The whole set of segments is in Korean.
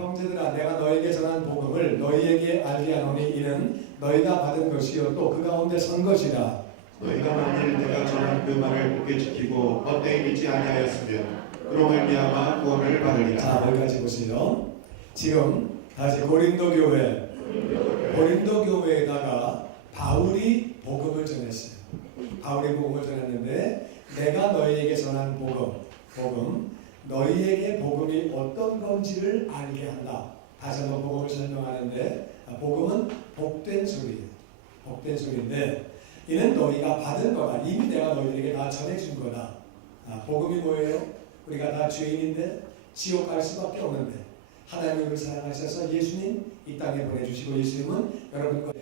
형제들아 내가 너에게 전한 복음을 너희에게 알게 하노니 이는 너희가 받은 것이요 또 그 가운데 선 것이라. 너희가 만일 내가 전한 그 말을 굳게 지키고 헛되이 믿지 아니하였으면 그로 말미암아 구원을 받으리라. 자, 여기까지 보세요. 지금 다시 고린도 교회에다가 바울이 복음을 전했어요. 바울이 복음을 전했는데 내가 너희에게 전한 복음 너희에게 복음이 어떤 건지를 알게 한다. 다시 한번 복음을 설명하는데 복음은 복된 소리예요. 복된 소리인데 이는 너희가 받은 거다. 이미 내가 너희에게 다 전해준 거다. 복음이 뭐예요? 우리가 다 죄인인데 지옥 갈 수밖에 없는데 하나님이 우리를 사랑하셔서 예수님 이 땅에 보내주시고 예수님은 여러분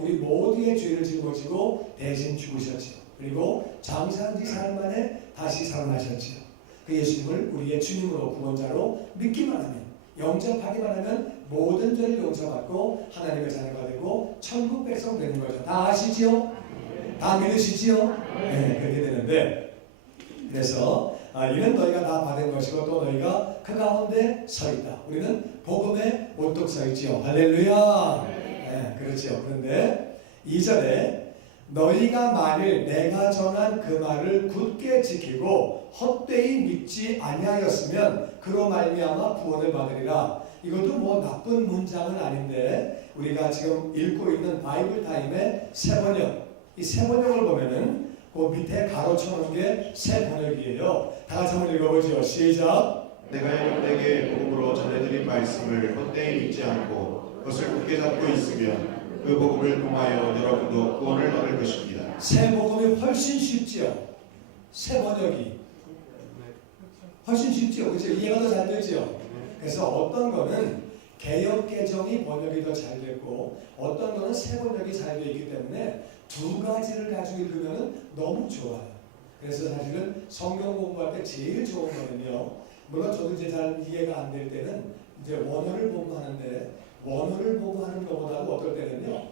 우리 모두의 죄를 짊어지고 대신 죽으셨지요. 그리고 장사한 지 사흘 만에 다시 살아나셨지요. 그 예수님을 우리의 주님으로 구원자로 믿기만 하면 영접하기만 하면 모든 죄를 용서받고 하나님의 자녀가 되고 천국 백성 되는 거죠. 다 아시지요? 다 믿으시지요? 네, 그렇게 되는데 그래서 이는 너희가 다 받은 것이고 또 너희가 그 가운데 서 있다. 우리는 복음에 오뚝 서 있지요. 할렐루야. 네, 그렇죠. 그런데 2절에 너희가 만일 내가 전한 그 말을 굳게 지키고 헛되이 믿지 아니하였으면 그로 말미암아 구원을 받으리라. 이것도 뭐 나쁜 문장은 아닌데 우리가 지금 읽고 있는 바이블 타임의 새 번역, 이 새 번역을 보면은 그 밑에 가로 쳐놓은 게 새 번역이에요. 다 같이 한번 읽어보죠. 시작. 내가 여러분에게 복음으로 전해드린 말씀을 헛되이 믿지 않고 그것을 굳게 잡고 있으면 그 복음을 통하여 여러분도 구원을 얻을 것입니다. 새 복음이 훨씬 쉽지요. 새 번역이 훨씬 쉽지요. 그렇죠? 이해가 더 잘 되죠. 그래서 어떤 거는 개역 개정이 번역이 더 잘 됐고 어떤 거는 새 번역이 잘 되어 있기 때문에 두 가지를 가지고 읽으면 너무 좋아요. 그래서 사실은 성경 공부할 때 제일 좋은 거는요. 물론 저도 이제 잘 이해가 안 될 때는 이제 원어를 보고 하는데 원어를 보고 하는 것보다도 어떨 때는요.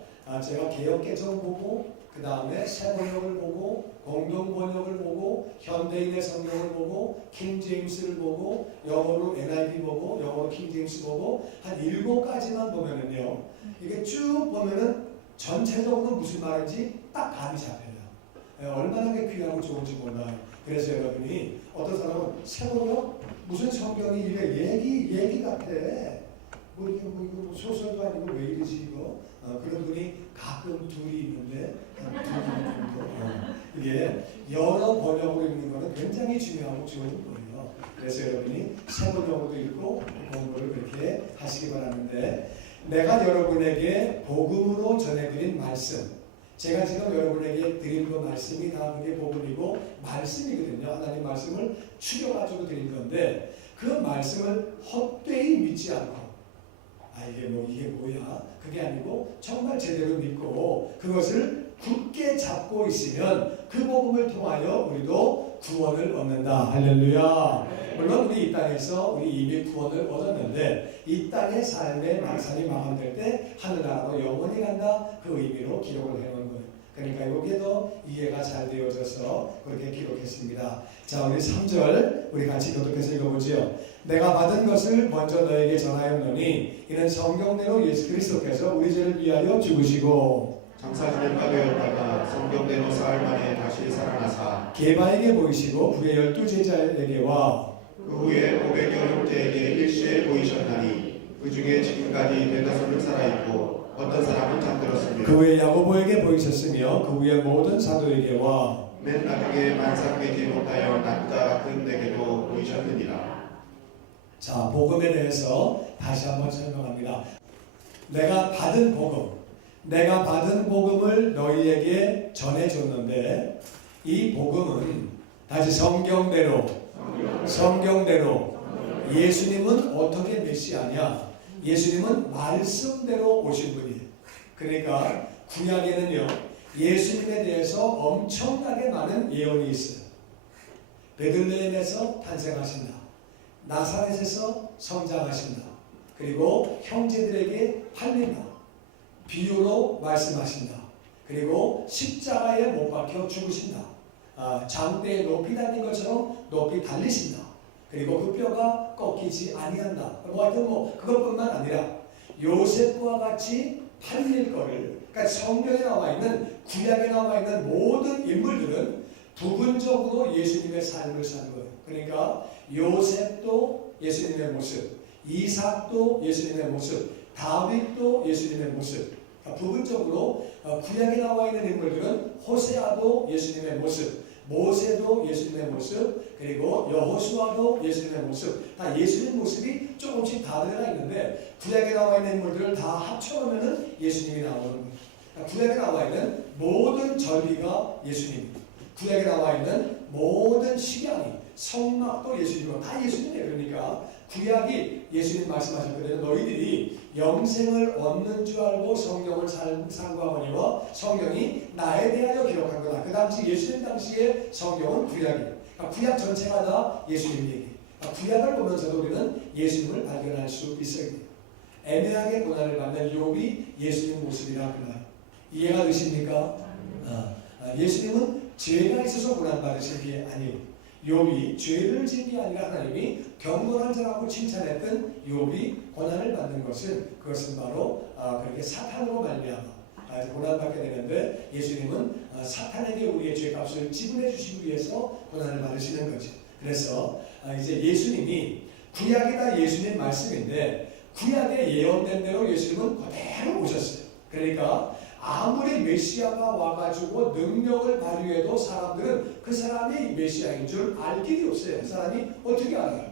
제가 개역 개정 보고 그 다음에 새 번역을 보고 공동 번역을 보고 현대인의 성경을 보고 킹 제임스를 보고 영어로 NIV 보고 영어로 킹 제임스 보고 한 7가지만 보면은요. 이게 쭉 보면은 전체적으로 무슨 말인지 딱 감이 잡혀요. 얼마나 귀하고 좋은지 몰라요. 그래서 여러분이 어떤 사람은 새 번역 무슨 성경이 이래 얘기 같아. 뭐 이거 소설도 아니고 왜 이러지 이거? 그런 분이 가끔 둘이 있는데 이게 여러 번역으로 읽는 거는 굉장히 중요하고 좋은 거예요. 그래서 여러분이 새 번역으로도 읽고 공부를 그렇게 하시기 바라는데 내가 여러분에게 복음으로 전해드린 말씀 제가 지금 여러분에게 드린 그 말씀이 다 그게 복음이고 말씀이거든요. 하나님 말씀을 추려가지고 드린 건데 그 말씀을 헛되이 믿지 않고 이게 뭐야? 그게 아니고 정말 제대로 믿고 그것을 굳게 잡고 있으면 그 복음을 통하여 우리도 구원을 얻는다. 할렐루야. 물론 우리 이 땅에서 우리 이미 구원을 얻었는데 이 땅의 삶의 말씀이 마감될 때 하늘나라로 영원히 간다. 그 의미로 기록을 해놓은 거예요. 그러니까 이게 더 이해가 잘 되어져서 그렇게 기록했습니다. 자, 우리 3절 우리 같이 교독해서 읽어보지요. 내가 받은 것을 먼저 너에게 전하였노니 이는 성경대로 예수 그리스도께서 우리 죄를 위하여 죽으시고 장사지는 바 되었다가 성경대로 사흘 만에 다시 살아나사 게바에게 보이시고 그의 12제자에게와 그 후에 500여 형제에게 일시에 보이셨나니 그 중에 지금까지 대다수는 살아있고 어떤 사람은 잠들었습니다. 그 후에 야고보에게 보이셨으며 그 후에 모든 사도에게와 맨 나중에 만삭되지 못하여 낙자 같은 데게도 보이셨느니라. 자, 복음에 대해서 다시 한번 설명합니다. 내가 받은 복음을 너희에게 전해줬는데 이 복음은 다시 성경대로 예수님은 어떻게 메시아냐? 예수님은 말씀대로 오신 분이에요. 그러니까 구약에는요 예수님에 대해서 엄청나게 많은 예언이 있어요. 베들레헴에서 탄생하신다. 나사렛에서 성장하신다. 그리고 형제들에게 팔린다. 비유로 말씀하신다. 그리고 십자가에 못 박혀 죽으신다. 장대에 높이 달린 것처럼 높이 달리신다. 그리고 그 뼈가 꺾이지 아니한다. 하여튼 그것뿐만 아니라 요셉과 같이 팔릴 거를, 그러니까 성경에 나와 있는, 구약에 나와 있는 모든 인물들은 부분적으로 예수님의 삶을 산 거예요. 그러니까 요셉도 예수님의 모습, 이삭도 예수님의 모습, 다윗도 예수님의 모습. 그러니까 부분적으로 구약에 나와 있는 인물들은 호세아도 예수님의 모습, 모세도 예수님의 모습, 그리고 여호수아도 예수님의 모습, 다 예수님 모습이 조금씩 다 들어가 있는데 구약에 나와 있는 인물들을 다 합쳐놓으면 예수님이 나오는 거예요. 그러니까 구약에 나와 있는 모든 전리가 예수님입니다. 구약에 나와 있는 모든 식양이, 성막도 예수님이고 다 예수님이에요. 그러니까 구약이 예수님 말씀하셨거든요. 너희들이 영생을 얻는 줄 알고 성경을 상고하거니와 성경이 나에 대하여 기록한 거다. 그 당시 예수님 당시의 성경은 구약이에요. 그러니까 구약 전체가 다 예수님 얘기. 그러니까 구약을 보면서도 우리는 예수님을 발견할 수 있어야 돼요. 애매하게 고난을 받는 욥이 예수님 모습이라 그 말. 이해가 되십니까? 예수님은 죄가 있어서 고난받으신 게 아니에요. 욥이 죄를 지은 게 아니라 하나님이 경건한 자라고 칭찬했던 욥이 고난을 받는 그것은 바로 그렇게 사탄으로 말미암아 고난받게 되는데 예수님은 사탄에게 우리의 죄값을 지불해 주시기 위해서 고난을 받으시는 거죠. 그래서 이제 예수님이 구약이 다 예수님 말씀인데 구약에 예언된 대로 예수님은 그대로 오셨어요. 그러니까 아무리 메시아가 와가지고 능력을 발휘해도 사람들은 그 사람이 메시아인 줄 알 길이 없어요. 사람이 어떻게 알아요?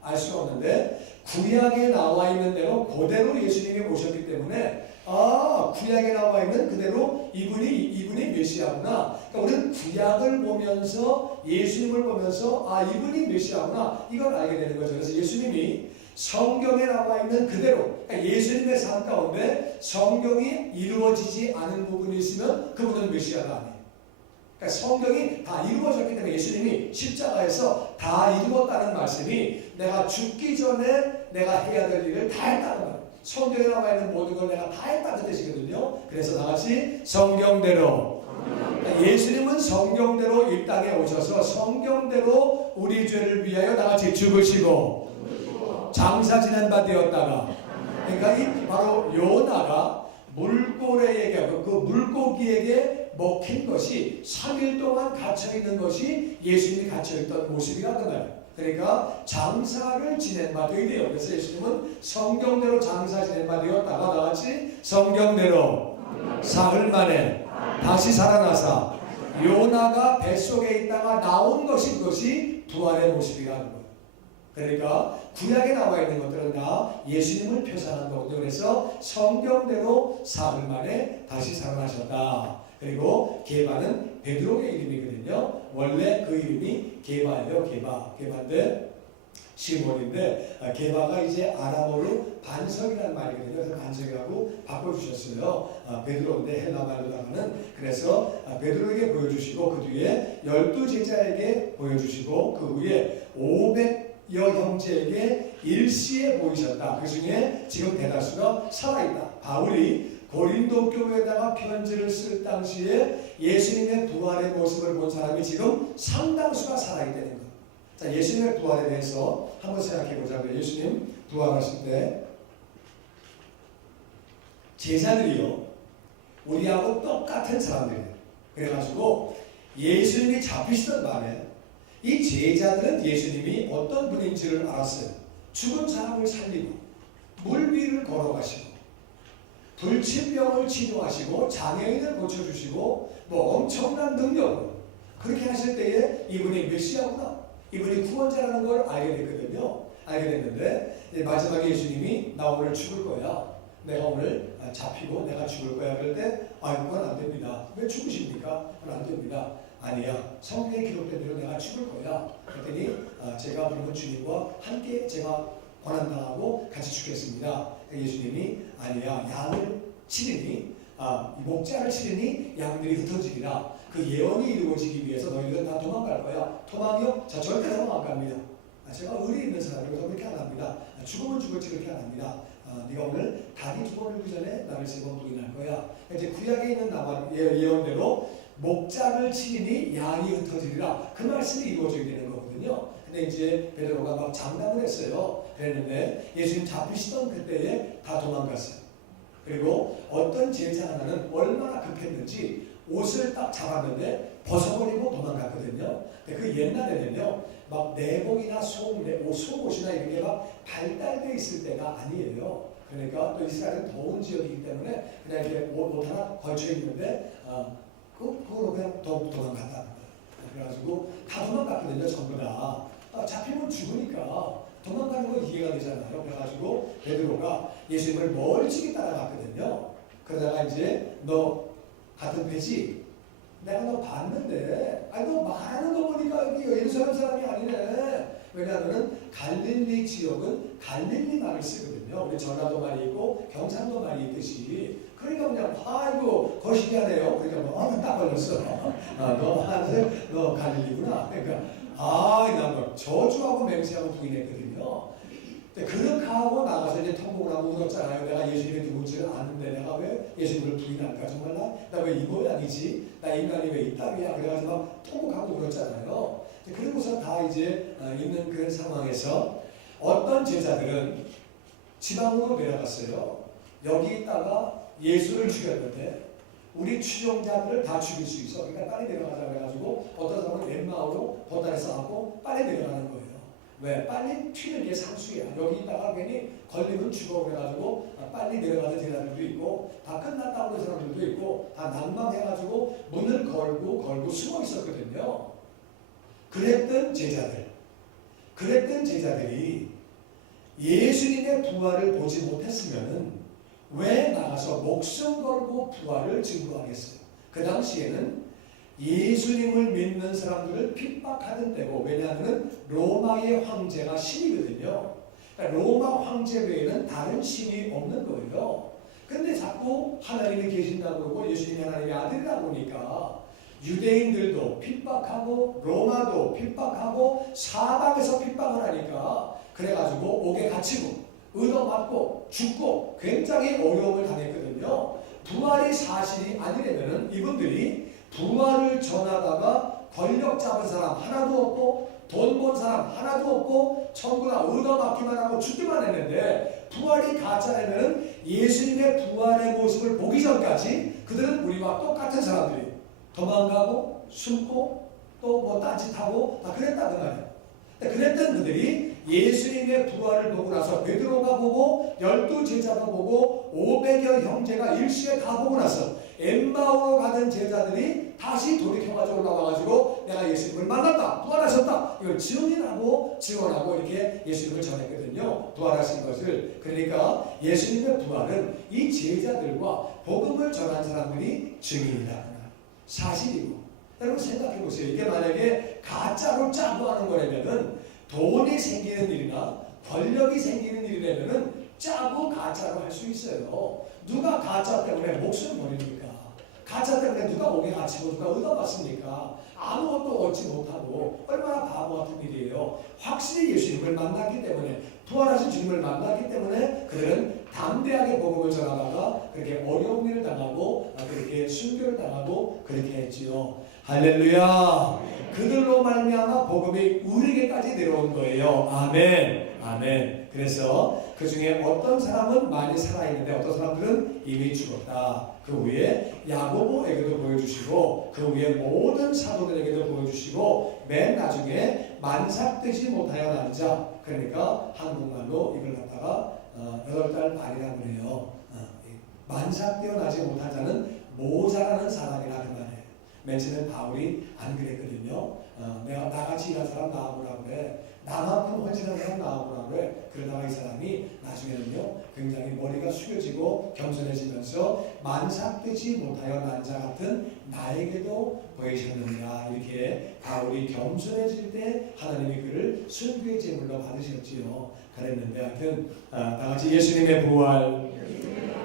알 수가 없는데 구약에 나와 있는 대로 그대로 예수님이 오셨기 때문에 구약에 나와 있는 그대로 이분이 메시아구나. 그러니까 우리는 구약을 보면서 예수님을 보면서 이분이 메시아구나 이걸 알게 되는 거죠. 그래서 예수님이 성경에 나와 있는 그대로, 그러니까 예수님의 삶 가운데 성경이 이루어지지 않은 부분이 있으면 그분은 메시아가 아니에요. 그러니까 성경이 다 이루어졌기 때문에 예수님이 십자가에서 다 이루었다는 말씀이 내가 죽기 전에 내가 해야 될 일을 다 했다는 거예요. 성경에 나와 있는 모든 걸 내가 다 했다는 뜻이거든요. 그래서 나같이 성경대로, 그러니까 예수님은 성경대로 이 땅에 오셔서 성경대로 우리 죄를 위하여 나같이 죽으시고 장사 지낸 바 되었다가, 그러니까 이 바로 요나가 물고래에게, 그 물고기에게 먹힌 것이 3일 동안 갇혀있는 것이 예수님이 갇혀있던 모습이라 그 말이에요. 그러니까 장사를 지낸 바 되어야 돼요. 그래서 예수님은 성경대로 장사 지낸 바 되었다가 나같이 성경대로 사흘 만에 다시 살아나사 요나가 뱃속에 있다가 나온 것이 그것이 부활의 모습이라는 거예요. 그러니까 구약에 나와 있는 것들은 다 예수님을 표상한 거거든요. 그래서 성경대로 사흘 만에 다시 살아나셨다. 그리고 게바는 베드로의 이름이거든요. 원래 그 이름이 게바예요. 게바인데 시몬인데 게바가 이제 아람어로 반석이라는 말이거든요. 그래서 반석이라고 바꿔주셨어요. 베드로인데 헬라 말로다가는. 그래서 베드로에게 보여주시고 그 뒤에 12제자에게 보여주시고 그 후에 500여 형제에게 일시에 보이셨다. 그 중에 지금 대다수가 살아있다. 바울이 고린도 교회에다가 편지를 쓸 당시에 예수님의 부활의 모습을 본 사람이 지금 상당수가 살아있다는 거예요. 자, 예수님의 부활에 대해서 한번 생각해 보자고요. 예수님 부활하실 때 제자들이요, 우리하고 똑같은 사람들이에요. 그래가지고 예수님이 잡히시던 밤에 이 제자들은 예수님이 어떤 분인지를 알았어요. 죽은 사람을 살리고 물 위를 걸어가시고 불치병을 치료하시고 장애인을 고쳐주시고 엄청난 능력으로 그렇게 하실 때에 이분이 메시아구나, 이분이 구원자라는 걸 알게 됐거든요. 알게 됐는데 마지막에 예수님이 나 오늘 죽을 거야, 내가 오늘 잡히고 내가 죽을 거야 그럴 때 그건 안 됩니다. 왜 죽으십니까? 그건 안 됩니다. 아니야, 성경에 기록된 대로 내가 죽을 거야. 그랬더니 제가 그러면 주님과 함께 제가 고난당하고 같이 죽겠습니다. 예수님이 아니야, 양을 치르니 목자를 치르니 양들이 흩어지리라. 그 예언이 이루어지기 위해서 너희들은 다 도망갈 거야. 도망이요? 자, 절대 도망 안 갑니다. 제가 의리 있는 사람이라서 그렇게 안 합니다. 죽으면 죽을지 그렇게 안 합니다. 네가 오늘 닭이 두 번 울기 전에 나를 세 번 부인할 거야. 이제 구약에 있는 예언대로 목자를 치리니 양이 흩어지리라. 그 말씀이 이루어지게 되는 거거든요. 근데 이제 베드로가 막 장담을 했어요. 그랬는데 예수님 잡히시던 그때에 다 도망갔어요. 그리고 어떤 제자 하나는 얼마나 급했는지 옷을 딱 잡았는데 벗어버리고 도망갔거든요. 근데 그 옛날에는요, 막 내복이나 속옷이나 이런 게 막 발달되어 있을 때가 아니에요. 그러니까 또 이스라엘은 더운 지역이기 때문에 그냥 이렇게 옷 하나 걸쳐 있는데 그거로 그냥 도망갔다는 거예요. 그래가지고 다 도망갔거든요, 전부 다. 잡히면 죽으니까 도망가는 건 이해가 되잖아요. 그래가지고 베드로가 예수님을 멀찍이 따라갔거든요. 그러다가 이제 너 같은 배지? 내가 너 봤는데, 아니 너 말하는 거 보니까 여기 예루살렘 사람이 아니네. 왜냐하면 갈릴리 지역은 갈릴리 말을 쓰거든요. 우리 전라도 말이 있고 경상도 말이 있듯이. 그러니까 그냥 아이고 거시기하네요. 그러니까 딱 걸렸어. 너 갈릴리구나. 그러니까 난 저주하고 맹세하고 부인했거든요. 그렇게 하고 나가서 이제 통곡을 하고 울었잖아요. 내가 예수님의 누군지를 아는데 내가 왜 예수님을 부인할까? 정말 나 왜 이 모양이지? 나 인간이 왜 이 땅이야? 그래가지고 막 통곡하고 울었잖아요. 그러고서 다 이제 있는 그런 상황에서 어떤 제자들은 지방으로 내려갔어요. 여기 있다가 예수를 죽였는데 우리 추종자들을 다 죽일 수 있어. 그러니까 빨리 내려가자고 해가지고 어떤 사람은 왼마을로 보따리 싸고 빨리 내려가는 거예요. 왜? 빨리 튀는 게 상수야. 여기 있다가 괜히 걸리면 죽어 그래가지고 빨리 내려가는 제자들도 있고 다 끝났다고 하는 사람들도 있고 다 난망해가지고 문을 걸고 숨어 있었거든요. 그랬던 제자들이 예수님의 부활을 보지 못했으면은 왜 나가서 목숨 걸고 부활을 증거하겠어요? 그 당시에는 예수님을 믿는 사람들을 핍박하던 때고, 왜냐하면 로마의 황제가 신이거든요. 그러니까 로마 황제 외에는 다른 신이 없는 거예요. 근데 자꾸 하나님이 계신다고 그러고 예수님이 하나님의 아들이라고 하니까 유대인들도 핍박하고 로마도 핍박하고 사방에서 핍박을 하니까 그래가지고 옥에 갇히고 얻어맞고 죽고 굉장히 어려움을 당했거든요. 부활이 사실이 아니라면 이분들이 부활을 전하다가 권력 잡은 사람 하나도 없고 돈 번 사람 하나도 없고 전부 다 얻어맞기만 하고 죽기만 했는데 부활이 가짜라면 예수님의 부활의 모습을 보기 전까지 그들은 우리와 똑같은 사람들이 도망가고 숨고 또 뭐 딴짓하고 다 그랬다는 말이에요. 그랬던 그들이 예수님의 부활을 보고 나서 베드로가 보고 12제자가 보고 500여 형제가 일시에 다 보고 나서 엠마오로 가던 제자들이 다시 돌이켜가지고 올라와가지고 내가 예수님을 만났다, 부활하셨다, 이걸 증언하고 이렇게 예수님을 전했거든요. 부활하신 것을. 그러니까 예수님의 부활은 이 제자들과 복음을 전한 사람들이 증인이다, 사실이고. 여러분 생각해 보세요. 이게 만약에 가짜로 짜고 하는 거라면은 돈이 생기는 일이나 권력이 생기는 일이라면은 짜고 가짜로 할 수 있어요. 누가 가짜 때문에 목숨을 버립니까? 가짜 때문에 누가 목에 갇히고 누가 얻어봤습니까? 아무것도 얻지 못하고 얼마나 바보 같은 일이에요. 확실히 예수님을 만났기 때문에, 부활하신 주님을 만났기 때문에 그들은 담대하게 복음을 전하다가 그렇게 어려운 일을 당하고 그렇게 순교를 당하고 그렇게 했지요. 할렐루야. 그들로 말미암아 복음이 우리에게까지 내려온 거예요. 아멘. 아멘. 그래서 그 중에 어떤 사람은 많이 살아있는데 어떤 사람들은 이미 죽었다. 그 위에 야고보에게도 보여주시고 그 위에 모든 사도들에게도 보여주시고 맨 나중에 만삭되지 못하여 난 자, 그러니까 한국말로 이걸 갖다가 8달 반이라고 해요. 만삭되어 나지 못한 자는 모자라는 사람이라 그 말이에요. 맨 처음에 바울이 안 그랬거든요. 내가 나같이 일한 사람 나와보라고 그래. 나만큼 헌신한 사람 나와보라고 그래. 그러다가 이 사람이 나중에는요 굉장히 머리가 숙여지고 겸손해지면서 만삭되지 못하여 난 자 같은 나에게도 보이셨느냐, 이렇게 바울이 겸손해질 때 하나님이 그를 순교의 제물로 받으셨지요. 그랬는데 하여튼 다 같이 예수님의 부활,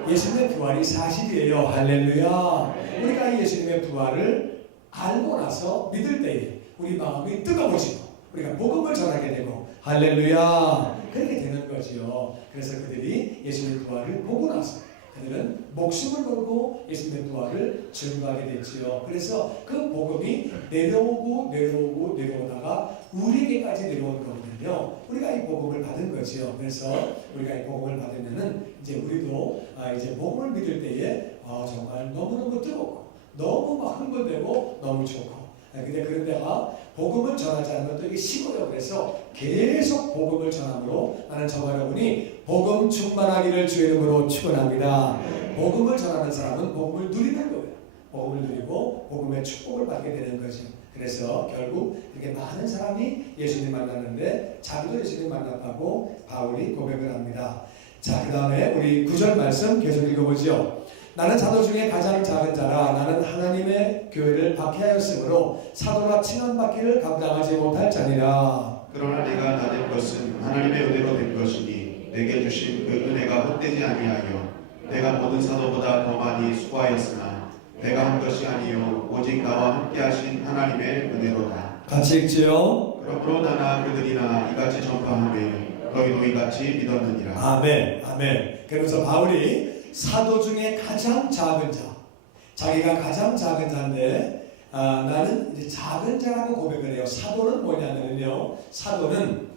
예수님의 부활이 사실이에요. 할렐루야. 우리가 예수님의 부활을 알고 나서 믿을 때에 우리 마음이 뜨거워지고 우리가 복음을 전하게 되고 할렐루야, 그렇게 되는 거지요. 그래서 그들이 예수님의 부활을 보고 나서 그들은 목숨을 걸고 예수님의 부활을 증거하게 됐지요. 그래서 그 복음이 내려오다가 우리에게까지 내려온 거거든요. 우리가 이 복음을 받은 거지요. 그래서 우리가 이 복음을 받으면은 이제 우리도 이제 복음을 믿을 때에 정말 너무너무 뜨겁고 너무 막 흥분되고 너무 좋고. 근데 그런데가 복음을 전하지 않으면 또 이게 식어요. 그래서 계속 복음을 전함으로 나는 저와 여러분이 복음 충만하기를 주의 이름으로 축원합니다. 복음을 전하는 사람은 복음을 누리는 거예요. 복음을 누리고 복음의 축복을 받게 되는 거죠. 그래서 결국 이렇게 많은 사람이 예수님 만났는데 자기도 예수님 만났다고 바울이 고백을 합니다. 자, 그 다음에 우리 9절 말씀 계속 읽어보죠. 나는 사도 중에 가장 작은 자라. 나는 하나님의 교회를 박해하였으므로 사도라 칭함받기를 감당하지 못할 자니라. 그러나 내가 나된 것은 하나님의 은혜로 된 것이니 내게 주신 그 은혜가 헛되지 아니하여 내가 모든 사도보다 더 많이 수고하였으나 내가 한 것이 아니요 오직 나와 함께 하신 하나님의 은혜로다. 같이 읽지요. 그러므로 나나 그들이나 이같이 전파하며 너희도 이같이 믿었느니라. 아멘. 아멘. 그러면서 바울이 사도 중에 가장 작은 자, 자기가 가장 작은 자인데 나는 이제 작은 자라고 고백을 해요. 사도는 뭐냐면요, 사도는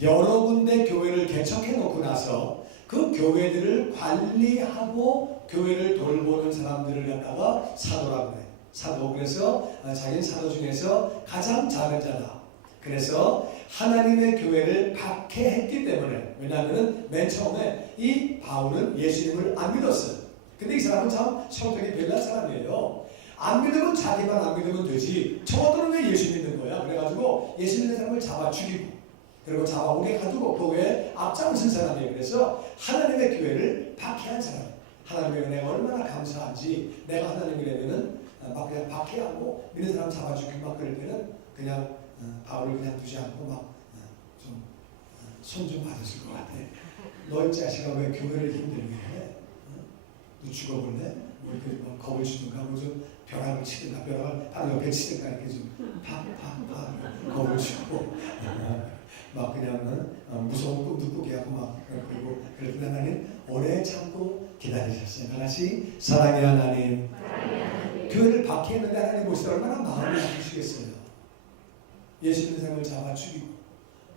여러 군데 교회를 개척해 놓고 나서 그 교회들을 관리하고 교회를 돌보는 사람들을 갖다가 사도라고 해요. 사도. 그래서 자기는 사도 중에서 가장 작은 자다. 그래서 하나님의 교회를 박해했기 때문에, 왜냐하면 맨 처음에 이 바울은 예수님을 안 믿었어요. 근데 이 사람은 참 성격이 별난 사람이에요. 안 믿으면 자기만 안 믿으면 되지, 저들은 왜 예수 믿는 거야? 그래가지고 예수 믿는 사람을 잡아 죽이고, 그리고 잡아오게 가두고 그 외에 앞장선 사람이에요. 그래서 하나님의 교회를 박해한 사람. 하나님의 은혜가 얼마나 감사한지, 내가 하나님이라면은 막 그냥 박해하고 믿는 사람 잡아 죽이고 막 그럴 때는 그냥 바울을 그냥 두지 않고 막 좀 손 좀 받았을 것 같아. 너 이 자식아 왜 교회를 힘들게 해? 너 죽어볼래? 뭐 이렇게 뭐 겁을 주든가 뭐 좀 벼락을 치든가, 벼락을 바로 옆에 치든가 이렇게 좀 팍팍팍 겁을 주고 막 그냥 무서운 꿈도 꾸게 하고 막 그리고 그랬더니 하나님 오래 참고 기다리셨어요. 하나씩 사랑의 하나님. 교회를 박해했는데 하나님 보시다 얼마나 마음이 아프시겠어요. 예수 믿는 사람을 잡아 죽이고,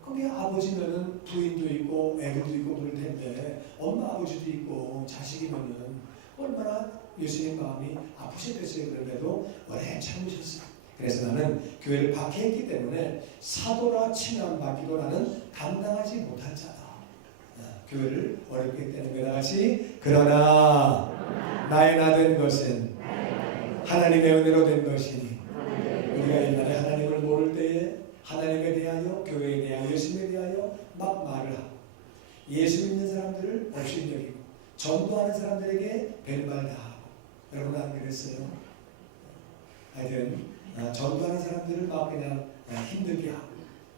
거기 아버지면은 부인도 있고 애들도 있고 그럴 텐데 엄마 아버지도 있고 자식이면은 얼마나 예수님 마음이 아프셨겠어요. 그런데도 오래 참으셨어요. 그래서 나는 교회를 박해했기 때문에 사도라 칭함받기도 나는 감당하지 못할 자다. 교회를 어렵게 때는 거다 같이. 그러나 나의 나된 것은 하나님의 은혜로 된 것이니, 우리가 옛날에 하나님을 모를 때에 하나님에 대하여, 교회에 대하여, 예수님에 대하여 막 말을 하고, 예수 믿는 사람들을 업신여기고, 전도하는 사람들에게 별말 다 하고. 여러분 안 그랬어요? 하여튼 전도하는 사람들을 막 그냥 힘들게 하고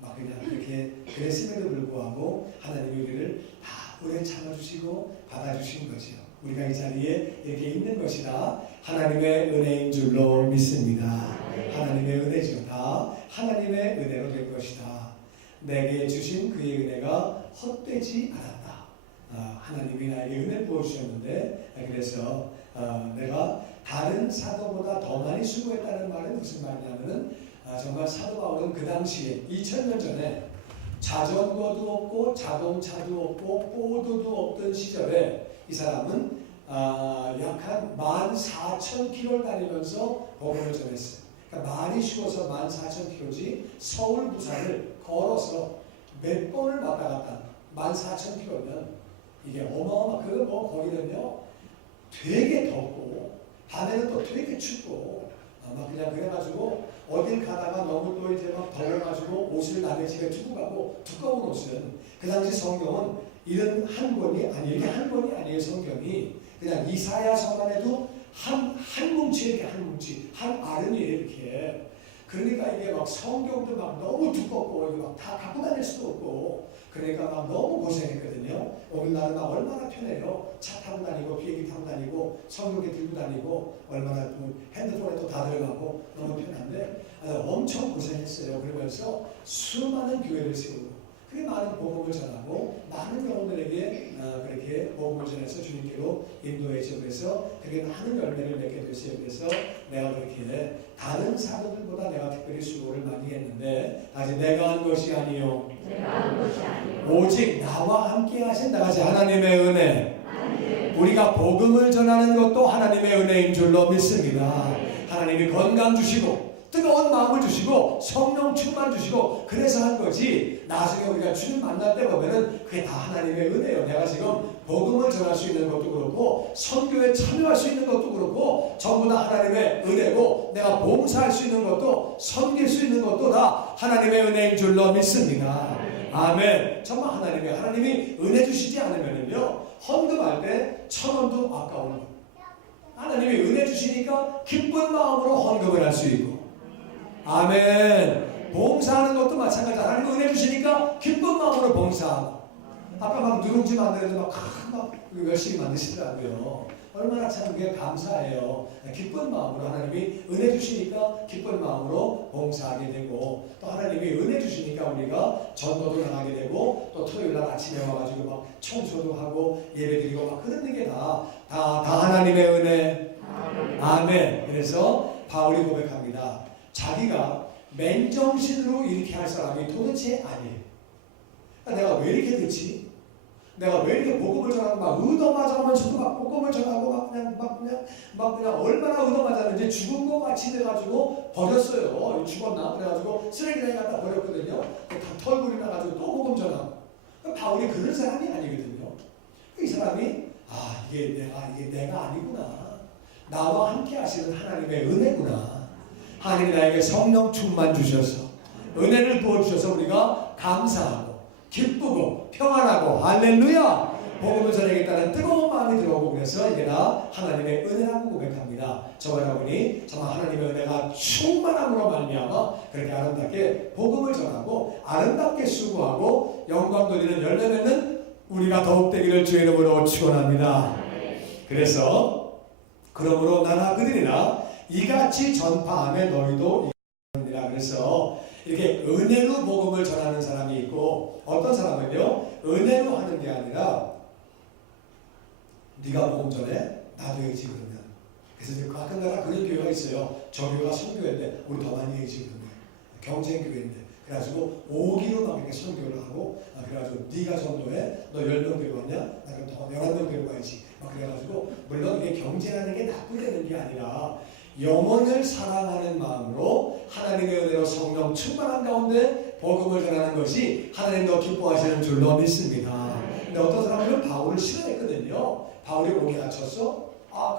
막 그냥 그렇게 그랬음에도 불구하고 하나님이 우리를 다 오래 참아주시고 받아주신 거죠. 우리가 이 자리에 이렇게 있는 것이다 하나님의 은혜인 줄로 믿습니다. 하나님의 은혜죠. 다 하나님의 은혜로 된 것이다. 내게 주신 그의 은혜가 헛되지 않았다. 하나님이 나에게 은혜를 부어주셨는데, 그래서 내가 다른 사도보다 더 많이 수고했다는 말은 무슨 말이냐면은 정말 사도 바울은 그 당시에 2000년 전에 자전거도 없고 자동차도 없고 보도도 없던 시절에 이 사람은 약 한 14,000km를 다니면서 복음을 전했어요. 그러니까 말이 쉬워서 14,000km지 서울 부산을 걸어서 몇 번을 왔다 갔다. 14,000km면 이게 어마어마. 그거 뭐 거기는요 되게 덥고 밤에는 또 되게 춥고 막 그냥 그래가지고 어딜 가다가 너무 또 이제 막 더워가지고 옷을 남의 집에 두고 가고, 두꺼운 옷은 그 당시 성경은 이런 한 권이 아니, 이게 한 권이 아니에요. 성경이 그냥 이사야서만 해도 한 뭉치, 이렇게 한 뭉치, 한 아른이에요. 이렇게. 그러니까 이게 막 성경도 막 너무 두껍고 이게 막 다 갖고 다닐 수도 없고, 그러니까 막 너무 고생했거든요. 오늘날은 막 얼마나 편해요. 차 타고 다니고 비행기 타고 다니고 성경에 들고 다니고 얼마나 핸드폰에 또 다 들어가고 너무 편한데 엄청 고생했어요. 그러면서 수많은 교회를 세우고, 그게 많은 복음을 전하고 많은 영혼들에게 그렇게 복음을 전해서 주님께로 인도해서 그래서 되게 많은 열매를 맺게 됐어요. 그래서 내가 그렇게 다른 사도들보다 내가 특별히 수고를 많이 했는데 아직 내가 한 것이 아니요 오직 나와 함께 하신 나같이 하나님의 은혜. 우리가 복음을 전하는 것도 하나님의 은혜인 줄로 믿습니다. 하나님이 건강 주시고 뜨거운 마음을 주시고 성령 충만 주시고 그래서 한 거지. 나중에 우리가 주님 만날 때 보면은 그게 다 하나님의 은혜예요. 내가 지금 복음을 전할 수 있는 것도 그렇고 선교에 참여할 수 있는 것도 그렇고 전부 다 하나님의 은혜고 내가 봉사할 수 있는 것도 섬길 수 있는 것도 다 하나님의 은혜인 줄로 믿습니다. 아멘. 정말 하나님이 은혜 주시지 않으면요 헌금할 때 1,000원도 아까운 거. 하나님이 은혜 주시니까 기쁜 마음으로 헌금을 할 수 있고 아멘. 봉사하는 것도 마찬가지야. 하나님 은혜 주시니까 기쁜 마음으로 봉사하고 아까 막 누룽지 만드는데 막 열심히 만드시더라고요. 얼마나 참 그게 감사해요. 기쁜 마음으로 하나님이 은혜 주시니까 기쁜 마음으로 봉사하게 되고 또 하나님이 은혜 주시니까 우리가 전도도 나가게 되고 또 토요일날 아침에 와가지고 막 청소도 하고 예배드리고 막 그런 게 다 하나님의 은혜. 아멘. 그래서 바울이 고백합니다. 자기가 맨정신으로 이렇게 할 사람이 도대체 아니에요. 내가 왜 이렇게 됐지? 내가 왜 이렇게 복음을 전하고 막 의도맞아하면서도 막 복음을 전하고 막 그냥 얼마나 의도맞았는지 죽은 거 같이 돼가지고 버렸어요. 죽었나? 그래가지고 쓰레기장에 갖다 버렸거든요. 다 털굴이 나가지고 또 복음 전하고. 바울이 그런 사람이 아니거든요. 이 사람이 이게 내가 아니구나. 나와 함께 하시는 하나님의 은혜구나. 하나님이 나에게 성령 충만 주셔서 은혜를 부어주셔서 우리가 감사하고 기쁘고 평안하고 할렐루야 복음을 전하겠다는 뜨거운 마음이 들어오고 그래서 이게 다 하나님의 은혜라고 고백합니다. 저와 여러분이 정말 하나님의 은혜가 충만함으로 말미암아 그렇게 아름답게 복음을 전하고 아름답게 수고하고 영광 돌리는 열매 맺는 우리가 더욱 되기를 주의 이름으로 축원합니다. 그래서 그러므로 나나 그들이나 이같이 전파하며 너희도 이르라. 그래서 이렇게 은혜로 복음을 전하는 사람이 있고 어떤 사람은요 은혜로 하는 게 아니라 네가 복음 전해 나도 해야지 그러면. 그래서 이제 가끔가다 그런 교회가 있어요. 저 교회가 선교회인데 우리 더 많이 해야지 그러면. 경쟁 교회인데 그래가지고 오기로 막 이렇게 선교를 하고 그래가지고 네가 전도해 너 10명 데리고 왔냐? 나 그럼 더 11명 데리고 와야지. 막 그래가지고 물론 이게 경쟁하는 게 나쁘다는 게 아니라 영혼을 사랑하는 마음으로 하나님의 은혜로 성령 충만한 가운데 복음을 전하는 것이 하나님도 기뻐하시는 줄로 믿습니다. 근데 어떤 사람들은 바울을 싫어했거든요. 바울이 목에 다쳤어?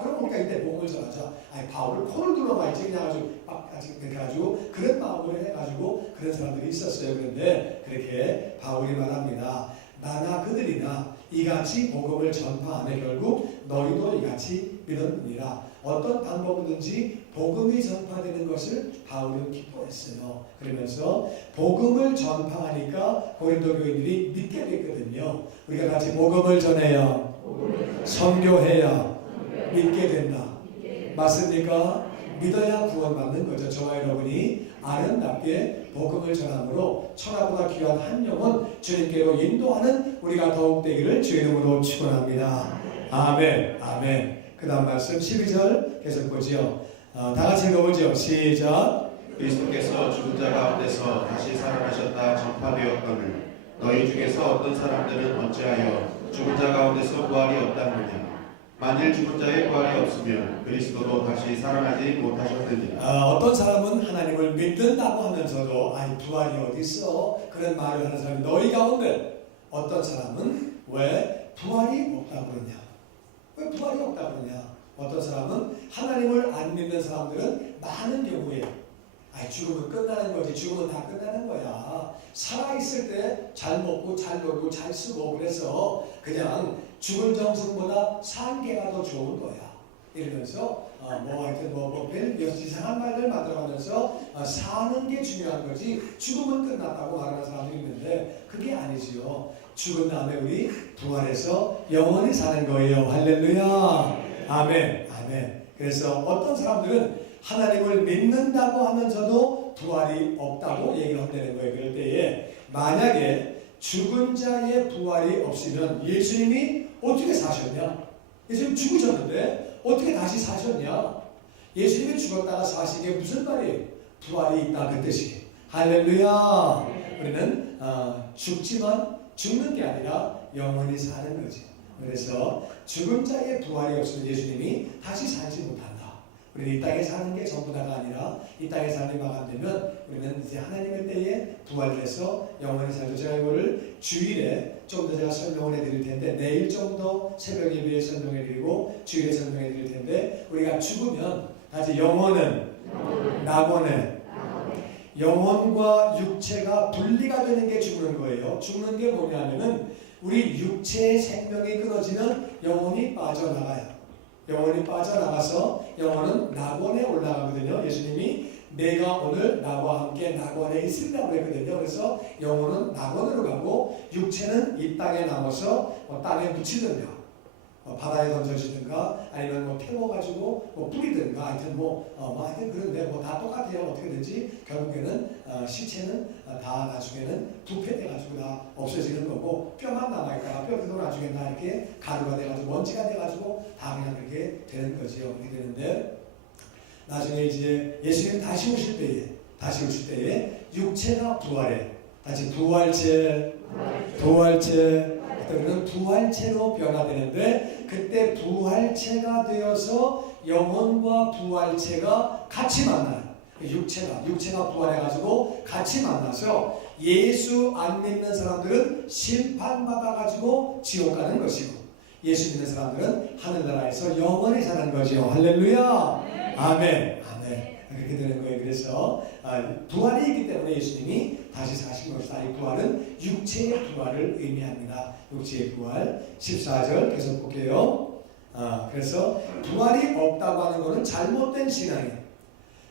그럼 우리가 이때 복음을 전하자. 바울을 코를 눌러봐야지 그냥 아주 막 그래가지고 그런 마음으로 해가지고 그런 사람들이 있었어요. 그런데 그렇게 바울이 말합니다. 나나 그들이나 이같이 복음을 전파하며 결국 너희도 이같이 믿었느니라. 어떤 방법이든지 복음이 전파되는 것을 바울은 기뻐했어요. 그러면서 복음을 전파하니까 고린도 교인들이 믿게 됐거든요. 우리가 같이 복음을 전해야 선교해야 믿게 된다. 맞습니까? 믿어야 구원받는 거죠. 저와 여러분이 아름답게 복음을 전함으로 천하보다 귀한 한 영혼 주님께로 인도하는 우리가 더욱 되기를 주의 이름으로 축원합니다. 아멘. 아멘. 그 다음 말씀 12절 계속 보죠. 다 같이 읽어보죠. 시작. 그리스도께서 죽은 자 가운데서 다시 살아나셨다 전파되었거늘 너희 중에서 어떤 사람들은 어찌하여 죽은 자 가운데서 부활이 없다느냐. 만일 죽은 자의 부활이 없으면 그리스도도 다시 살아나지 못하셨느니라. 어떤 사람은 하나님을 믿는다고 하면서도 부활이 어디 있어? 그런 말을 하는 사람이 너희 가운데 어떤 사람은 왜 부활이 없다고 그러냐? 왜 부활이 없다고 그러냐? 어떤 사람은 하나님을 안 믿는 사람들은 많은 경우에 죽으면 끝나는 거지. 죽으면 다 끝나는 거야. 살아있을 때 잘 먹고 잘 놀고 잘 쓰고 그래서 그냥 죽은 정승보다 산 게가 더 좋은 거야. 이러면서 하여튼 별 이상한 말들 만들어가면서 사는 게 중요한 거지 죽으면 끝났다고 말하는 사람들이 있는데 그게 아니지요. 죽은 다음에 우리 부활해서 영원히 사는 거예요. 할렐루야. 아멘. 아멘. 그래서 어떤 사람들은 하나님을 믿는다고 하면서도 부활이 없다고 얘기를 한다는 거예요. 그럴 때에 만약에 죽은 자의 부활이 없으면 예수님이 어떻게 사셨냐? 예수님 죽으셨는데 어떻게 다시 사셨냐? 예수님이 죽었다가 사신 게 무슨 말이에요? 부활이 있다 그 뜻이에요. 할렐루야. 우리는 죽지만 죽는 게 아니라 영원히 사는 거죠. 그래서 죽은 자의 부활이 없으면 예수님이 다시 살지 못한다. 우리는 이 땅에 사는 게 전부 다가 아니라 이 땅에 사는 게 마감되면 우리는 이제 하나님의 때에 부활을 해서 영원히 살죠. 제가 이거를 주일에 좀 더 제가 설명을 해드릴 텐데 내일 좀 더 새벽 예배에 설명해드리고 주일에 설명해드릴 텐데 우리가 죽으면 다시 영혼은 낙원은 영혼과 육체가 분리가 되는 게 죽는 거예요. 죽는 게 뭐냐면은 우리 육체의 생명이 끊어지면 영혼이 빠져나가요. 영혼이 빠져나가서 영혼은 낙원에 올라가거든요. 예수님이 내가 오늘 나와 함께 낙원에 있으리라고 했거든요. 그래서 영혼은 낙원으로 가고 육체는 이 땅에 남아서 땅에 묻히든가 바다에 던져지든가 아니면 태워가지고 뿌리든가 하여튼 하여튼 그런데 다 똑같아요. 어떻게 되지? 결국에는 시체는 다 나중에는 부패돼가지고 다 없어지는 거고 뼈만 남아있다가 뼈도 나중에 다 이렇게 가루가 돼가지고 먼지가 돼가지고 다 그냥 그렇게 되는 거지요. 그렇게 되는데 나중에 이제 예수님 다시 오실 때에 육체가 부활해. 다시 부활체 그때는 부활체로 변화되는데 그때 부활체가 되어서 영혼과 부활체가 같이 만나요. 육체가 부활해가지고 같이 만나서 예수 안 믿는 사람들은 심판받아가지고 지옥 가는 것이고 예수 믿는 사람들은 하늘나라에서 영원히 사는 거죠. 할렐루야. 아멘. 그렇게 되는 거예요. 그래서 부활이 있기 때문에 예수님이 다시 사신 것이다. 이 부활은 육체의 부활을 의미합니다. 육체의 부활. 14절 계속 볼게요. 그래서 부활이 없다고 하는 것은 잘못된 신앙이에요.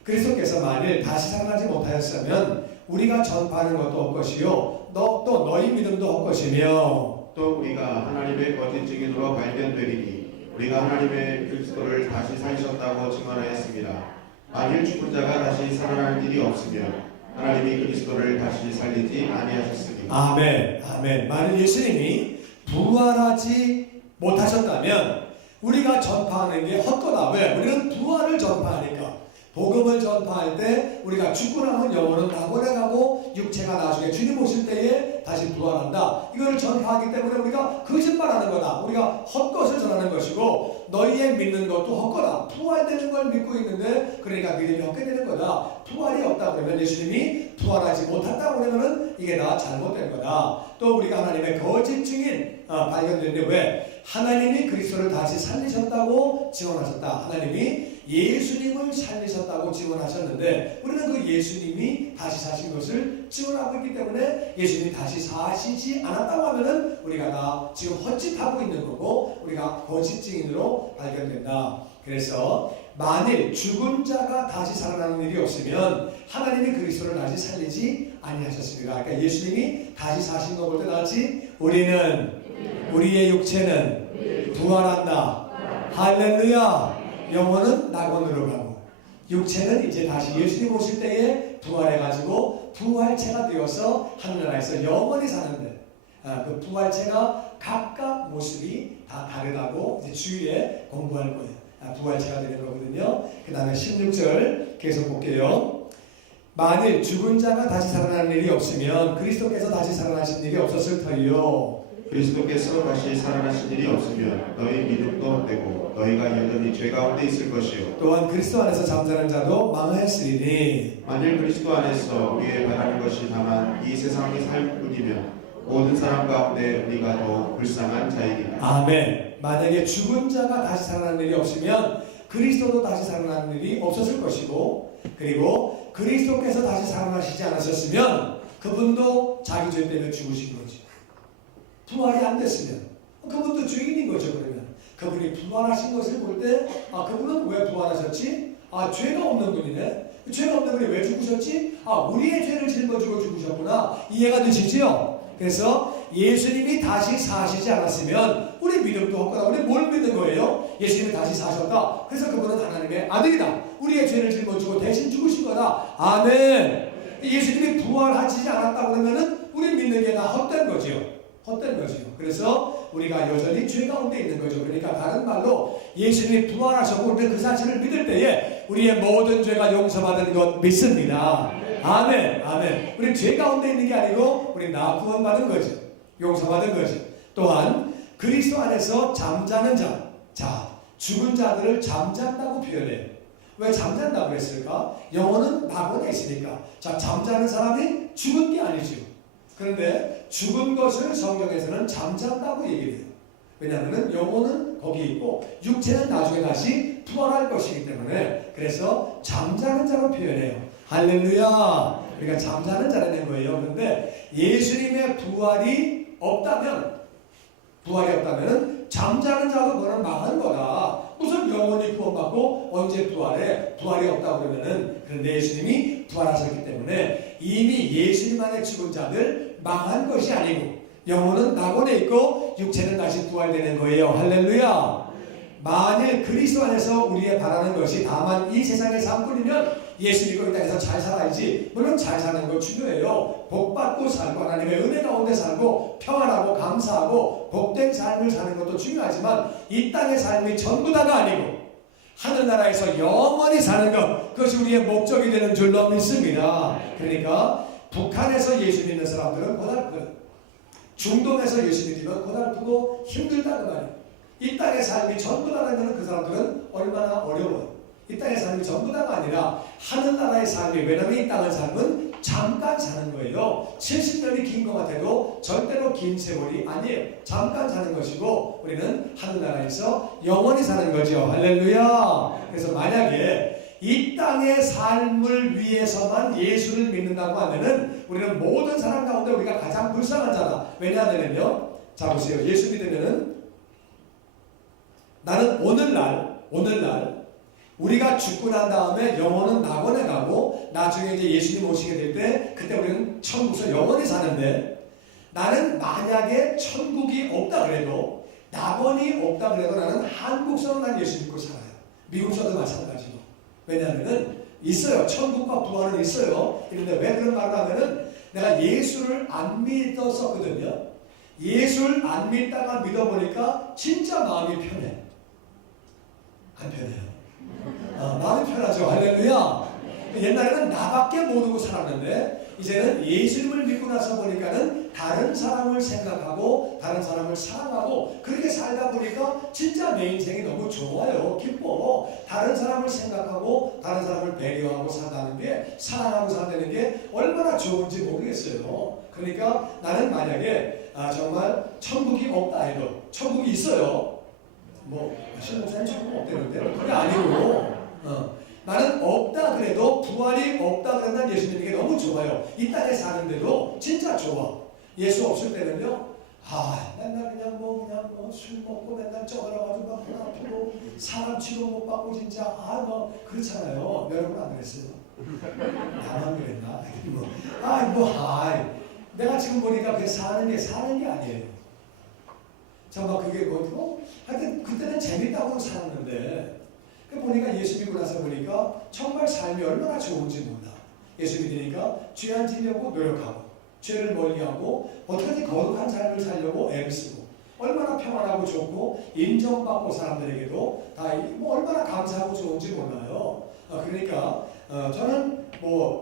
그리스도께서 만일 다시 살아나지 못하였으면 우리가 전파하는 것도 헛것이요 또 너희 믿음도 헛것이며 또 우리가 하나님의 거짓 증인으로 발견되리니 우리가 하나님의 그리스도를 다시 살리셨다고 증언하였습니다. 만일 죽은 자가 다시 살아날 일이 없으면 하나님이 그리스도를 다시 살리지 아니하셨으니. 아멘. 만일 예수님이 부활하지 못하셨다면 우리가 전파하는 게 헛거다. 왜? 우리는 부활을 전파하니까. 복음을 전파할 때 우리가 죽고 나면 영혼은 낙원에 가고 육체가 나중에 주님 오실 때에 다시 부활한다. 이걸 전파하기 때문에 우리가 거짓말하는 거다. 우리가 헛것을 전하는 것이고 너희의 믿는 것도 헛거다. 부활되는 걸 믿고 있는데 그러니까 믿음이 헛게 되는 거다. 부활이 없다 그러면 예수님이 부활하지 못한다고 그러면은 이게 다 잘못된 거다. 또 우리가 하나님의 거짓 증인 발견되는데 왜? 하나님이 그리스도를 다시 살리셨다고 증언하셨다. 하나님이 예수님을 살리셨다고 증언하셨는데 우리는 그 예수님이 다시 사신 것을 증언하고 있기 때문에 예수님이 다시 사시지 않았다고 하면은 우리가 다 지금 헛짓하고 있는 거고 우리가 거짓 증인으로 발견된다. 그래서 만일 죽은 자가 다시 살아나는 일이 없으면 하나님이 그리스도를 다시 살리지 아니하셨습니다. 그러니까 예수님이 다시 사신 거 볼 때 다시 우리의 육체는 부활한다. 할렐루야. 영혼은 낙원으로 가고 육체는 이제 다시 예수님 오실 때에 부활해가지고 부활체가 되어서 하늘나라에서 영원히 사는데 그 부활체가 각각 모습이 다 다르다고 이제 주일에 공부할 거예요. 부활체가 되는 거거든요. 그 다음에 16절 계속 볼게요. 만일 죽은 자가 다시 살아나는 일이 없으면 그리스도께서 다시 살아나신 일이 없었을 터이요. 그리스도께서 다시 살아나신 일이 없으면 너희 믿음도 헛되고 너희가 여전히 죄 가운데 있을 것이요 또한 그리스도 안에서 잠자는 자도 망하였으리니 만일 그리스도 안에서 우리의 바라는 것이 다만 이 세상의 삶뿐이면 모든 사람 가운데 우리가 더 불쌍한 자이리라. 아멘. 만약에 죽은 자가 다시 살아나는 일이 없으면 그리스도도 다시 살아나는 일이 없었을 것이고 그리고 그리스도께서 다시 살아나시지 않으셨으면 그분도 자기 죄 때문에 죽으신 거지. 부활이 안 됐으면 그분도 죄인인 거죠. 그러면 그분이 부활하신 것을 볼 때 그분은 왜 부활하셨지? 죄가 없는 분이네. 죄가 없는 분이 왜 죽으셨지? 우리의 죄를 짊어지고 죽으셨구나. 이해가 되시지요? 그래서 예수님이 다시 사시지 않았으면 우리 믿음도 헛거다. 우리 뭘 믿는 거예요? 예수님이 다시 사셨다. 그래서 그분은 하나님의 아들이다. 우리의 죄를 짊어지고 대신 죽으신 거다. 아멘. 예수님이 부활하지 않았다 그러면은 우리 믿는 게 다 헛된 거지요. 그래서 우리가 여전히 죄 가운데 있는 거죠. 그러니까 다른 말로 예수님이 부활하셨고 우리는 그 사실을 믿을 때에 우리의 모든 죄가 용서받은 것 믿습니다. 아멘, 아멘. 우리 죄 가운데 있는 게 아니고 우리 나 구원받은 거죠. 용서받은 거죠. 또한 그리스도 안에서 잠자는 자, 죽은 자들을 잠잔다고 표현해요. 왜 잠잔다고 했을까? 영혼은 낙원에 있으니까. 자, 잠자는 사람이 죽은 게 아니죠. 그런데 죽은 것을 성경에서는 잠잔다고 얘기해요. 왜냐하면 영혼은 거기 있고 육체는 나중에 다시 부활할 것이기 때문에 그래서 잠자는 자로 표현해요. 할렐루야. 우리가 잠자는 자라는 거예요. 그런데 예수님의 부활이 없다면 잠자는 자도 너는 망한 거다. 무슨 영혼이 구원받고 언제 부활해? 부활이 없다고 그러면은. 그런데 예수님이 부활하셨기 때문에 이미 예수님 안에 죽은 자들 망한 것이 아니고 영혼은 낙원에 있고 육체는 다시 부활되는 거예요. 할렐루야. 만일 그리스도 안에서 우리의 바라는 것이 다만 이 세상의 삶뿐이면 예수 믿고 이 땅에서 잘 살아야지. 물론 잘 사는 거 중요해요. 복 받고 살고 하나님의 은혜 가운데 살고 평안하고 감사하고 복된 삶을 사는 것도 중요하지만 이 땅의 삶이 전부 다가 아니고 하늘나라에서 영원히 사는 것, 그것이 우리의 목적이 되는 줄로 믿습니다. 그러니까 북한에서 예수 믿는 사람들은 고달프고 중동에서 예수 믿으면 고달프고 힘들다 그 말이에요. 이 땅의 삶이 전부 다라면 그 사람들은 얼마나 어려워요. 이 땅의 삶이 전부 다가 아니라 하늘나라의 삶이, 왜냐하면 이 땅의 삶은 잠깐 사는 거예요. 70년이 긴 것 같아도 절대로 긴 세월이 아니에요. 잠깐 사는 것이고 우리는 하늘나라에서 영원히 사는 거죠. 할렐루야. 그래서 만약에 이 땅의 삶을 위해서만 예수를 믿는다고 하면은 우리는 모든 사람 가운데 우리가 가장 불쌍한 자다. 왜냐하면요, 자 보세요. 예수 믿으면은 나는 오늘날 우리가 죽고 난 다음에 영혼은 낙원에 가고 나중에 이제 예수님 오시게 될 때 그때 우리는 천국에서 영원히 사는데, 나는 만약에 천국이 없다 그래도 낙원이 없다 그래도 나는 한국서는 난 예수 믿고 살아요. 미국서도 마찬가지고. 왜냐하면은 있어요. 천국과 부활은 있어요. 그런데 왜 그런 말을 하면은 내가 예수를 안 믿었었거든요. 예수를 안 믿다가 믿어보니까 진짜 마음이 편해. 안 편해요. 마음이 편하죠. 할렐루야. 옛날에는 나밖에 모르고 살았는데 이제는 예수님을 믿고 나서 보니까는 다른 사람을 생각하고 다른 사람을 사랑하고 그렇게 살다 보니까 진짜 내 인생이 너무 좋아요. 기뻐. 다른 사람을 생각하고 다른 사람을 배려하고 산다는 게, 사랑하고 산다는 게 얼마나 좋은지 모르겠어요. 그러니까 나는 만약에 정말 천국이 없다 해도, 천국이 있어요. 신목사님 천국 없대는데 그게 아니고 나는 없다 그래도, 부활이 없다 그러면 난 예수 믿는 게 너무 좋아요. 이 땅에 사는데도 진짜 좋아. 예수 없을 때는요, 맨날 그냥 술 먹고 맨날 쪄가지고 막 아프고 사람 치료 못 받고 진짜 그렇잖아요. 여러분 안 그랬어요? 나만 그랬나? 내가 지금 보니까 그게 사는 게 아니에요. 정말 그게 하여튼 그때는 재밌다고 살았는데 보니까 예수 믿고 나서 보니까 정말 삶이 얼마나 좋은지 몰라. 예수 믿으니까 죄 안 지려고 노력하고 죄를 멀리하고 어떻게든 거룩한 삶을 살려고 애를 쓰고 얼마나 평안하고 좋고 인정받고 사람들에게도 다 얼마나 감사하고 좋은지 몰라요. 그러니까 저는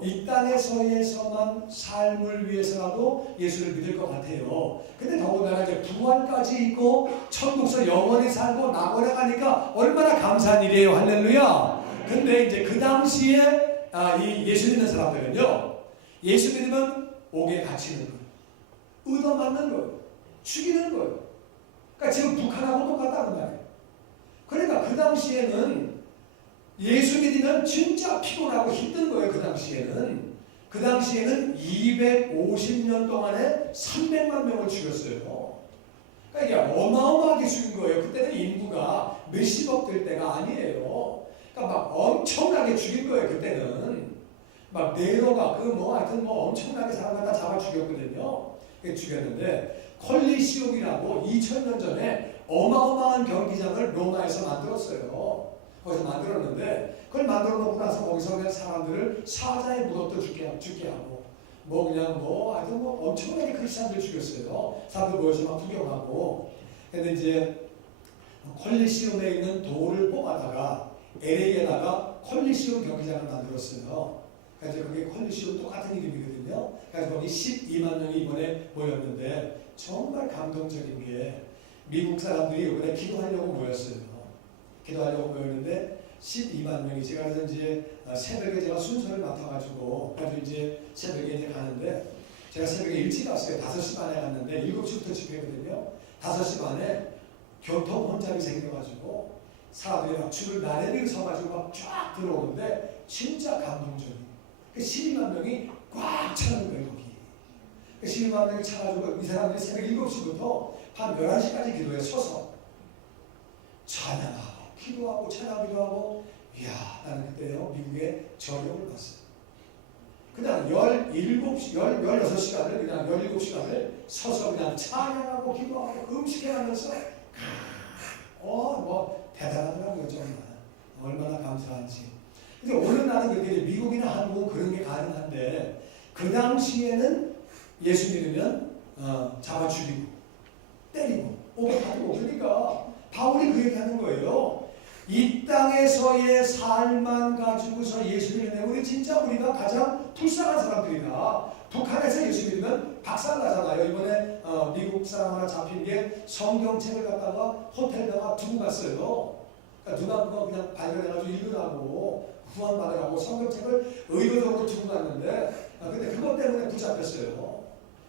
이 땅에서만 삶을 위해서라도 예수를 믿을 것 같아요. 근데 더군다나 이제 부활까지 있고 천국에서 영원히 살고 낙원에 가니까 얼마나 감사한 일이에요. 할렐루야. 근데 이제 그 당시에 이 예수 믿는 사람들은요, 예수 믿으면 옥에 갇히는 거예요. 얻어맞는 거예요. 죽이는 거예요. 그러니까 지금 북한하고 똑같다는 말이에요. 그러니까 그 당시에는 예수 믿으면 진짜 피곤하고 힘든 거예요. 그 당시에는 250년 동안에 300만 명을 죽였어요. 그러니까 이게 어마어마하게 죽인 거예요. 그때는 인구가 몇십억 될 때가 아니에요. 그러니까 막 엄청나게 죽인 거예요. 그때는 막 네로가 하여튼 엄청나게 사람을 다 잡아 죽였거든요. 죽였는데 콜리시움이라고 2000년 전에 어마어마한 경기장을 로마에서 만들었어요. 거기서 만들었는데 그걸 만들어 놓고 나서 거기서 그냥 사람들을 사자에 묻었다 죽게 하고 하여튼 엄청나게 크리스찬들 죽였어요. 사람들 모여서 막 구경하고. 근데 이제 콜리시움에 있는 돌을 뽑아다가 LA에다가 콜리시움 경기장을 만들었어요. 그래서 그게 콜리시움 똑같은 이름이거든요. 그래서 거기 12만 명이 이번에 모였는데 정말 감동적인 게 미국 사람들이 이번에 기도하려고 모였어요. 기도하려고 모였는데 12만 명이 제가 그래서 이제 새벽에 제가 순서를 맡아가지고 그래서 이제 새벽에 이제 가는데 제가 새벽에 일찍 갔어요. 5시 반에 갔는데 7시부터 집회거든요. 5시 반에 교통 혼잡이 생겨가지고 사람들이 막 줄을 나래를 서가지고 막 쫙 들어오는데 진짜 감동적이에요. 12만 명이 꽉 차는 거예요, 거기. 12만 명이 차가지고 이 사람들이 새벽 7시부터 한 11시까지 기도에 서서 찬양하고 기도하고 찬양하기도 하고 이야 나는 그때요 미국의 저녁을 봤어요. 그냥 16시간을 그냥 17시간을 서서 그냥 찬양하고 기도하고 음식해가면서 뭐 대단하더라고요 정말. 얼마나 감사한지. 근데 오늘 나는 그들이 미국이나 한국은 그런 게 가능한데 그 당시에는 예수 믿으면 잡아 죽이고 때리고 오버하고 그러니까 바울이 그 얘기하는 거예요. 이 땅에서의 삶만 가지고서 예수 믿는 우리 진짜 우리가 가장 불쌍한 사람들이다. 북한에서 예수 믿으면 박살나잖아요. 이번에 미국 사람 하나 잡힌 게 성경책을 갖다가 호텔에다가 두고 갔어요. 그러니까 누가 그거 그냥 발견해가지고 읽으라고 구원받으라고 성경책을 의도적으로 두고 갔는데 근데 그것 때문에 붙잡혔어요.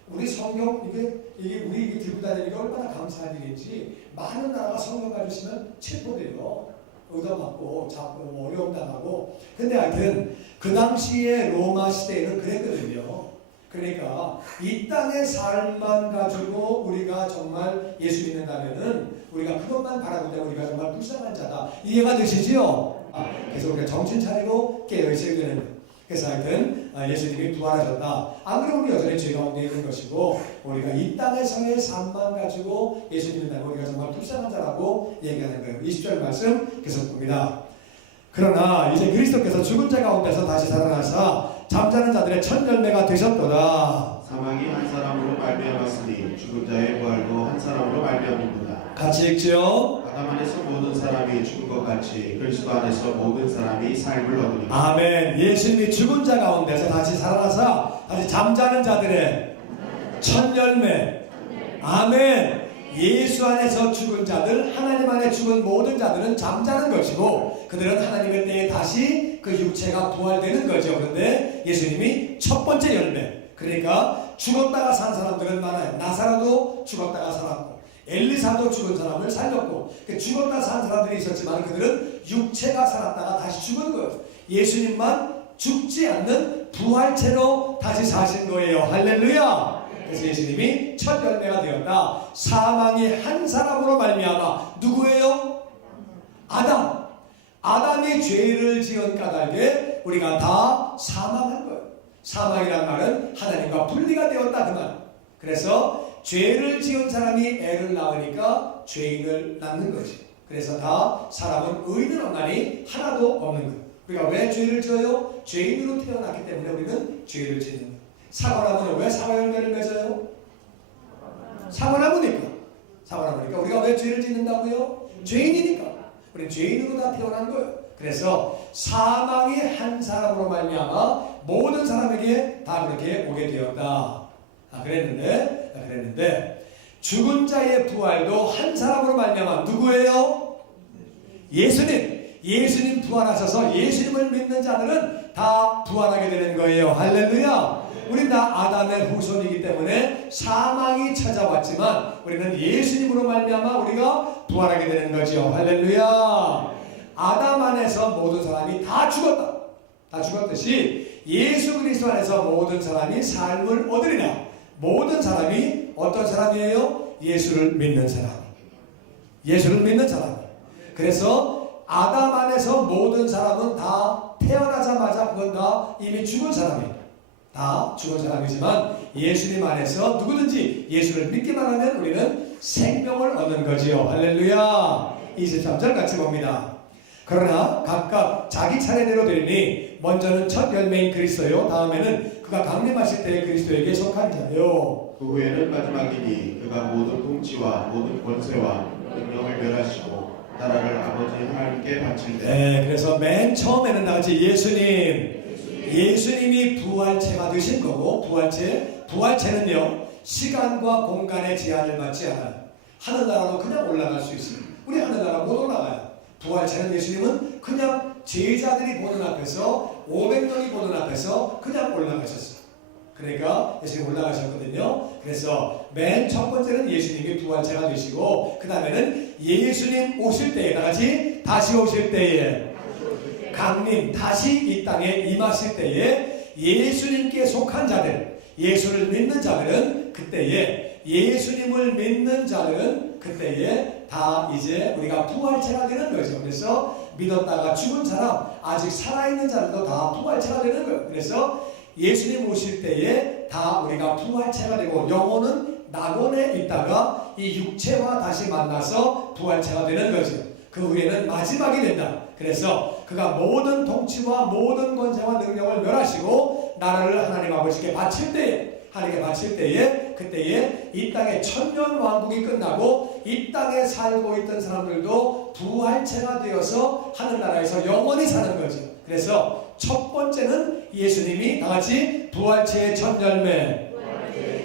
우리 성경 이게 우리 들고 다니는 게 얼마나 감사한 일인지 많은 나라가 성경 가지시면 체포돼요. 의도받고 자꾸 어려움 당하고. 근데 하여튼 그 당시에 로마 시대에는 그랬거든요. 그러니까 이 땅의 삶만 가지고 우리가 정말 예수 믿는다면은 우리가 그것만 바라고 있다면 우리가 정말 불쌍한 자다. 이해가 되시지요? 그래서 우리가 정신 차리고 깨어 있어야 되는 거예요. 그래서 하여튼 예수님이 부활하셨다. 안 그러면 우리 여전히 죄 가운데 있는 것이고 우리가 이 땅에서의 삶만 가지고 예수 믿는다면 우리가 정말 불쌍한 자라고 얘기하는 거예요. 20절 말씀 계속 봅니다. 그러나 이제 그리스도께서 죽은 자 가운데서 다시 살아나사 잠자는 자들의 첫 열매가 되셨도다. 사망이 한 사람으로 말미암았으니 죽은 자의 부활도 한 사람으로 말미암는구나. 같이 읽죠. 아담 안에서 모든 사람이 죽은 것 같이 그리스도 안에서 모든 사람이 삶을 얻으니. 아멘. 예수님이 죽은 자 가운데서 다시 살아나사 다시 잠자는 자들의 첫 열매. 아멘. 예수 안에서 죽은 자들, 하나님 안에 죽은 모든 자들은 잠자는 것이고 그들은 하나님의 때에 다시 그 육체가 부활되는 거죠. 그런데 예수님이 첫 번째 열매. 그러니까 죽었다가 산 사람들은 많아요. 나사로도 죽었다가 살았고 엘리사도 죽은 사람을 살렸고 죽었다 산 사람들이 있었지만 그들은 육체가 살았다가 다시 죽은 거예요. 예수님만 죽지 않는 부활체로 다시 사신 거예요. 할렐루야. 그래서 예수님이 첫 열매가 되었다. 사망이 한 사람으로 말미암아 누구예요? 아담. 아담이 죄를 지은 까닭에 우리가 다 사망한 거예요. 사망이란 말은 하나님과 분리가 되었다 그 말. 그래서 죄를 지은 사람이 애를 낳으니까 죄인을 낳는 거지. 그래서 다 사람은 의는 없나니 하나도 없는 거예요. 우리가 왜 죄를 지어요? 죄인으로 태어났기 때문에 우리는 죄를 짓는 거예요. 사과나무는 왜 사과 열매를 맺어요? 사과나무니까. 사과나무니까. 우리가 왜 죄를 짓는다고요? 죄인이니까. 우리는 죄인으로 다 태어난 거예요. 그래서 사망이 한 사람으로 말미암아 모든 사람에게 다 그렇게 오게 되었다. 그랬는데 죽은 자의 부활도 한 사람으로 말미암아 누구예요? 예수님 부활하셔서 예수님을 믿는 자들은 다 부활하게 되는 거예요. 할렐루야. 우리는 다 아담의 후손이기 때문에 사망이 찾아왔지만 우리는 예수님으로 말미암아 우리가 부활하게 되는 거죠. 할렐루야. 아담 안에서 모든 사람이 다 죽었다. 다 죽었듯이 예수 그리스도 안에서 모든 사람이 삶을 얻으리라. 모든 사람이 어떤 사람이에요? 예수를 믿는 사람. 예수를 믿는 사람. 그래서 아담 안에서 모든 사람은 다 태어나자마자 그건 다 이미 죽은 사람이에요. 다 죽은 사람이지만 예수님 안에서 누구든지 예수를 믿기만 하면 우리는 생명을 얻는 거지요. 할렐루야. 23절 같이 봅니다. 그러나 각각 자기 차례대로 되리니 먼저는 첫 열매인 그리스도요 다음에는 그가 강림하실 때 그리스도에게 속한 자요. 그 후에는 마지막이니 그가 모든 통치와 모든 권세와 능력을 멸하시고 나라를 아버지 하나님께 바칠 때. 네, 그래서 맨 처음에는 나같이 예수님이 부활체가 되신 거고, 부활체는요 시간과 공간의 제한을 받지 않아요. 하늘나라로 그냥 올라갈 수 있어요. 우리 하늘나라 못 올라가요. 부활체는 예수님은 그냥 제자들이 보는 앞에서 500명이 보는 앞에서 그냥 올라가셨어요. 그러니까 예수님 올라가셨거든요. 그래서 맨 첫 번째는 예수님이 부활체가 되시고, 그 다음에는 예수님 오실 때에, 나같이 다시 오실 때에, 강림 다시 이 땅에 임하실 때에 예수님께 속한 자들, 예수를 믿는 자들은 그때에, 예수님을 믿는 자들은 그때에 다 이제 우리가 부활체가 되는 거죠. 그래서 믿었다가 죽은 사람, 아직 살아있는 자들도 다 부활체가 되는 거예요. 그래서 예수님 오실 때에 다 우리가 부활체가 되고, 영혼은 낙원에 있다가 이 육체와 다시 만나서 부활체가 되는 거죠. 그 후에는 마지막이 된다. 그래서 그가 모든 통치와 모든 권세와 능력을 멸하시고 나라를 하나님 아버지께 바칠 때에, 하나님께 바칠 때에, 그때에 이 땅의 천년 왕국이 끝나고 이 땅에 살고 있던 사람들도 부활체가 되어서 하늘나라에서 영원히 사는 거죠. 그래서 첫 번째는 예수님이 다같이 부활체의 첫 열매,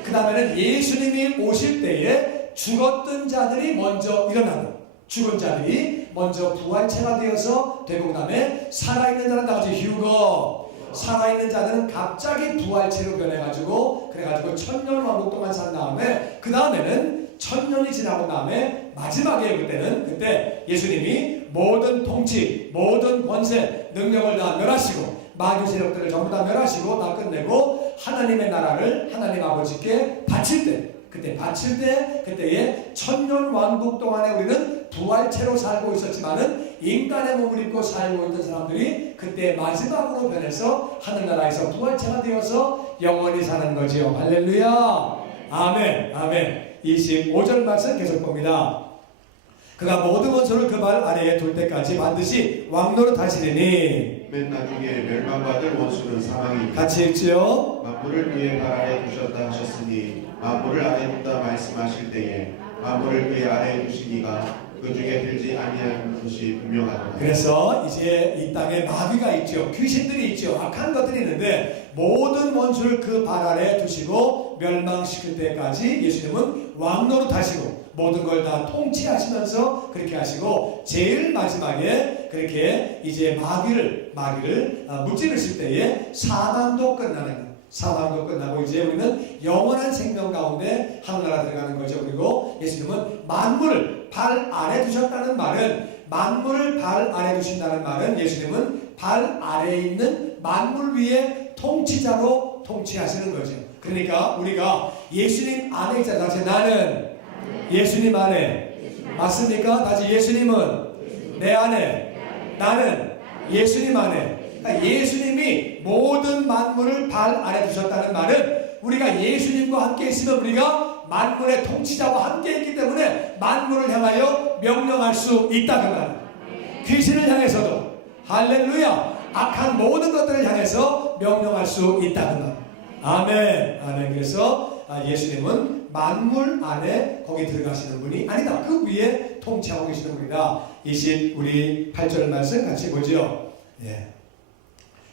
그 다음에는 예수님이 오실 때에 죽었던 자들이 먼저 일어나고, 죽은 자들이 먼저 부활체가 되어서 되고, 그 다음에 살아있는 자는 다같이 휴거, 살아있는 자들은 갑자기 부활체로 변해가지고, 그래가지고 천년 왕국 동안 산 다음에, 그 다음에는 천년이 지나고 다음에 마지막에 그때 예수님이 모든 통치, 모든 권세, 능력을 다 멸하시고 마귀 세력들을 전부 다 멸하시고 다 끝내고 하나님의 나라를 하나님 아버지께 바칠 때, 그때 바칠 때, 그때에 천년 왕국 동안에 우리는 부활체로 살고 있었지만은 인간의 몸을 입고 살고 있던 사람들이 그때 마지막으로 변해서 하늘나라에서 부활체가 되어서 영원히 사는 거지요. 할렐루야. 아멘. 아멘. 25절 말씀 계속 봅니다. 그가 모든 원수를 그 발 아래에 둘 때까지 반드시 왕노릇 하시리니. 맨 나중에 멸망받을 원수는 사망이니. 같이 읽지요. 만물을 그의 발 아래에 두셨다 하셨으니 만물을 아래에 둔다 말씀하실 때에 만물을 그의 아래에 두시니가 그 중에 들지 아니하는 것이 분명하다. 그래서 이제 이 땅에 마귀가 있죠. 귀신들이 있죠. 악한 것들이 있는데 모든 원수를 그 발 아래에 두시고 멸망시킬 때까지 예수님은 왕노릇 하시고 모든 걸 다 통치하시면서 그렇게 하시고, 제일 마지막에 그렇게 이제 마귀를 무찌르실 때에 사망도 끝나는 거예요. 사망도 끝나고 이제 우리는 영원한 생명 가운데 하늘나라 들어가는 거죠. 그리고 예수님은 만물을 발 아래 두셨다는 말은, 만물을 발 아래 두신다는 말은 예수님은 발 아래에 있는 만물 위에 통치자로 통치하시는 거죠. 그러니까 우리가 예수님 안에 있잖아요. 다시 나는 예수님 안에. 맞습니까? 다시 예수님은 내 안에, 나는 예수님 안에. 그러니까 예수님이 모든 만물을 발 아래 두셨다는 말은 우리가 예수님과 함께 있으면 우리가 만물의 통치자와 함께 있기 때문에 만물을 향하여 명령할 수 있다는 말. 귀신을 향해서도, 할렐루야, 악한 모든 것들을 향해서 명령할 수 있다는 말. 아멘. 아멘. 그래서 예수님은 만물 안에 거기 들어가시는 분이 아니다. 그 위에 통치하고 계시는 분이다. 우리 8절 말씀 같이 보죠. 예.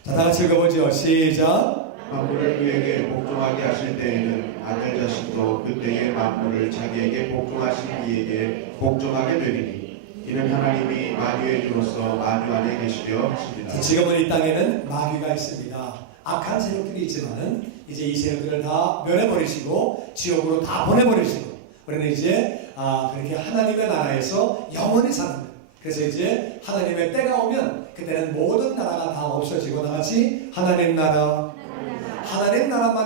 자, 다 같이 읽어보죠. 시작. 만물을 그에게 복종하게 하실 때에는 아들 자신도 그때의 만물을 자기에게 복종하신 이에게 복종하게 되리니 이는 하나님이 만유의 주로서 만유 안에 계시려 하십니다. 지금은 이 땅에는 마귀가 있습니다. 악한 세력들이 있지만은 이제 이 세력들을 다 멸해버리시고 지옥으로 다 보내버리시고 우리는 이제 그렇게 하나님의 나라에서 영원히 사는 거예요. 그래서 이제 하나님의 때가 오면 그때는 모든 나라가 다 없어지고 나같이 하나님 나라만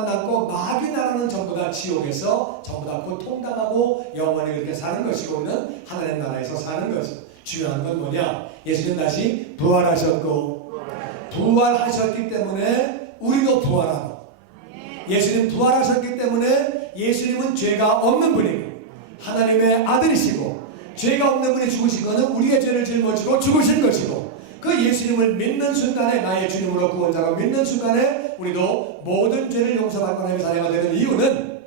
남고 마귀 나라는 전부 다 지옥에서 전부 다 고통당하고 영원히 그렇게 사는 것이고 우리는 하나님 나라에서 사는 거죠. 중요한 건 뭐냐? 예수님 다시 부활하셨고 부활하셨기 때문에 우리도 부활하고, 예수님 부활하셨기 때문에 예수님은 죄가 없는 분이고 하나님의 아들이시고, 죄가 없는 분이 죽으신 것은 우리의 죄를 짊어지고 죽으신 것이고, 그 예수님을 믿는 순간에 나의 주님으로 구원자로 믿는 순간에 우리도 모든 죄를 용서받고 하나님의 자녀가 되는 이유는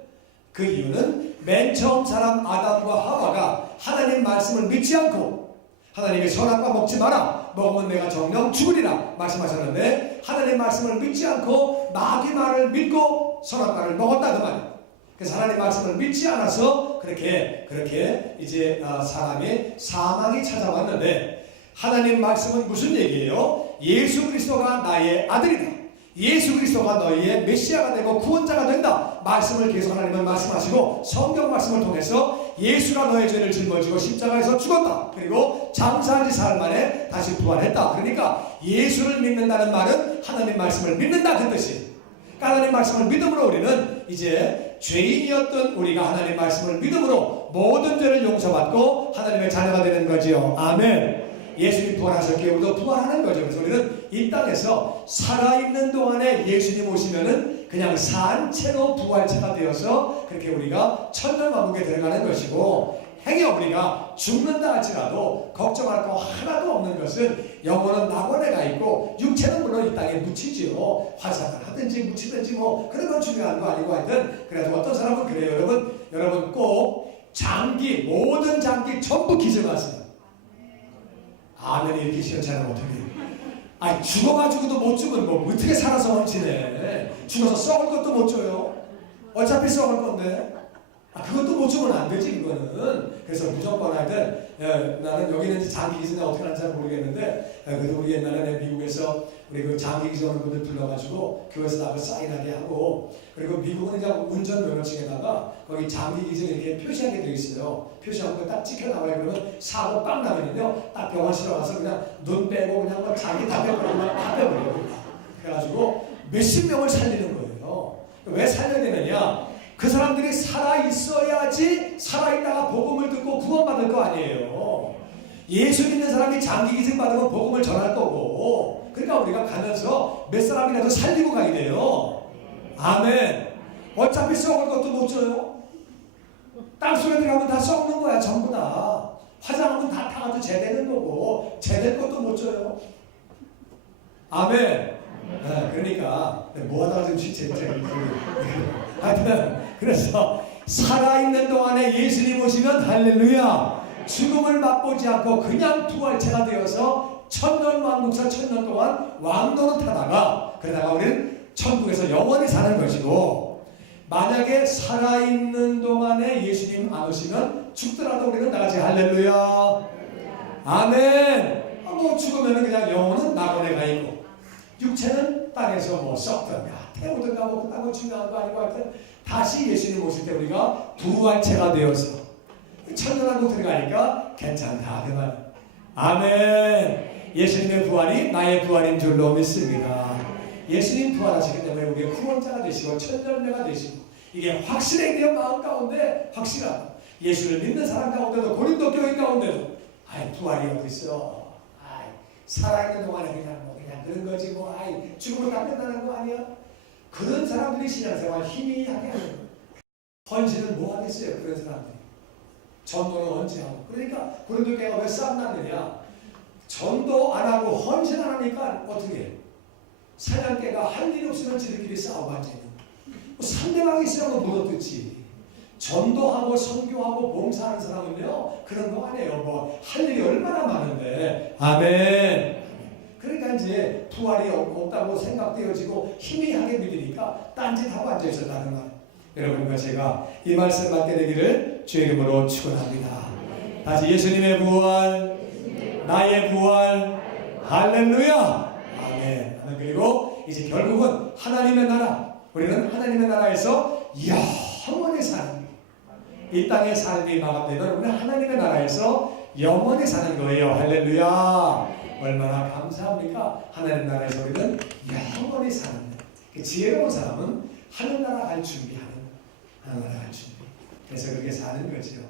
그 이유는 맨 처음 사람 아담과 하와가 하나님 말씀을 믿지 않고 하나님의 선악과 먹지 마라 먹으면 내가 정령 죽으리라 말씀하셨는데 하나님 말씀을 믿지 않고 마귀 말을 믿고 선악과를 먹었다 그 말이에요. 그래서 하나님 말씀을 믿지 않아서 그렇게 이제 사람의 사망이 찾아왔는데 하나님 말씀은 무슨 얘기예요? 예수 그리스도가 나의 아들이다. 예수 그리스도가 너희의 메시아가 되고 구원자가 된다. 말씀을 계속 하나님은 말씀하시고 성경 말씀을 통해서 예수가 너의 죄를 짊어지고 십자가에서 죽었다. 그리고 장사한 지 사흘 만에 다시 부활했다. 그러니까 예수를 믿는다는 말은 하나님 말씀을 믿는다 그 뜻이. 하나님 말씀을 믿음으로 우리는 이제 죄인이었던 우리가 하나님 말씀을 믿음으로 모든 죄를 용서받고 하나님의 자녀가 되는 거지요. 아멘. 예수님 부활하셨기에 우리도 부활하는 거죠. 그래서 우리는 이 땅에서 살아있는 동안에 예수님 오시면은 그냥 산채로 부활체가 되어서 그렇게 우리가 천년왕국에 들어가는 것이고 행여 우리가 죽는다 할지라도 걱정할 거 하나도 없는 것은 영혼은 낙원에 가 있고 육체는 물론 이 땅에 묻히지요. 화상을 하든지 묻히든지 뭐 그런 건 중요한 거 아니고 하여튼 그래도 어떤 사람은 그래요. 여러분 꼭 모든 장기 전부 기증하세요. 아멘. 이렇게 시원찮으면 어떻게 죽어가지고도 못 죽으면 뭐 어떻게 살아서 헌치네. 죽어서 썩을 것도 못 줘요. 어차피 썩을 건데 그것도 못 주면 안 되지 이거는. 그래서 무조건 하여튼 나는 여기는 이제 장기 기증이 어떻게 하는지 잘 모르겠는데 그래도 우리 옛날에 미국에서 우리 그 장기 기증하는 분들 불러가지고 교회에서 나가 사인하게 하고 그리고 미국은 이제 운전 면허증에다가 거기 장기 기증 이렇게 표시하게 되어 있어요. 표시하고 딱 찍혀 나와요. 그러면 사고 빵 나면요 딱 병원 실어가서 그냥 눈 빼고 그냥 뭐 자기 다 빼버리면 다 빼버려요. 그래가지고 몇십 명을 살리는 거예요. 왜 살려야 되느냐? 그 사람들이 살아있어야지 살아있다가 복음을 듣고 구원받을 거 아니에요. 예수 믿는 사람이 장기 기증 받으면 복음을 전할 거고 그러니까 우리가 가면서 몇 사람이라도 살리고 가야 돼요. 아멘. 어차피 썩을 것도 못 줘요. 땅속에 들어가면 다 썩는 거야 전부 다. 화장하면 다 타가도 재되는 거고 재될 것도 못 줘요. 아멘. 그러니까 뭐 하다가 좀 진짜 하여튼 그래서 살아있는 동안에 예수님 오시면 할렐루야 죽음을 맛보지 않고 그냥 부활체가 되어서 천년왕국사 천년 동안 왕노릇하다가 그러다가 우리는 천국에서 영원히 사는 것이고 만약에 살아있는 동안에 예수님 안 오시면 죽더라도 우리는 다같이 할렐루야 아멘. 뭐 죽으면 그냥 영혼은 낙원에 가 있고 육체는 땅에서 뭐 썩든가 태우든가 뭐 그딴 거 중요한 거 아니고 하여튼 다시 예수님 오실 때 우리가 부활체가 되어서 천년왕국 들어가니까 괜찮다 그 말. 아멘. 예수님의 부활이 나의 부활인 줄로 믿습니다. 예수님 부활하시기 때문에 우리의 구원자가 되시고 천년매가 되시고 이게 확실해 내 마음 가운데 확실하다. 예수를 믿는 사람 가운데도 고린도 교회 가운데도 부활이 어디 있어? 살아있는 동안에 그냥 그런 거지 뭐 죽음을 다 끝나는 거 아니야? 그런 사람들이 신앙생활 희미하게 하는 거예요. 헌신은 뭐 하겠어요? 그런 사람들이 전도는 언제 하고 그러니까 고린도 교회가 왜 싸움 났느냐? 전도 안 하고 헌신 안 하니까 어떻게 해? 사냥개가 할 일 없으면 지들끼리 싸우고 앉아있는 상대방이 있으면 물어뜯지. 전도하고 선교하고 봉사하는 사람은요 그런 거 아니에요. 뭐 할 일이 얼마나 많은데. 아멘. 그러니까 이제 부활이 없다고 생각되어지고 희미하게 믿으니까 딴짓하고 앉아있었다는 말. 여러분과 제가 이 말씀 받게 되기를 주의 이름으로 축원합니다. 다시 예수님의 부활, 나의 부활, 할렐루야. 아멘. 그리고 이제 결국은 하나님의 나라. 우리는 하나님의 나라에서 영원히 사는 거예요. 이 땅의 삶이 마감되면 우리는 하나님의 나라에서 영원히 사는 거예요. 할렐루야. 얼마나 감사합니까? 하나님 나라에서 우리는 영원히 사는 거예요. 지혜로운 사람은 하늘나라 갈 준비하는 거예요. 하늘나라 갈 준비. 그래서 그렇게 사는 거죠.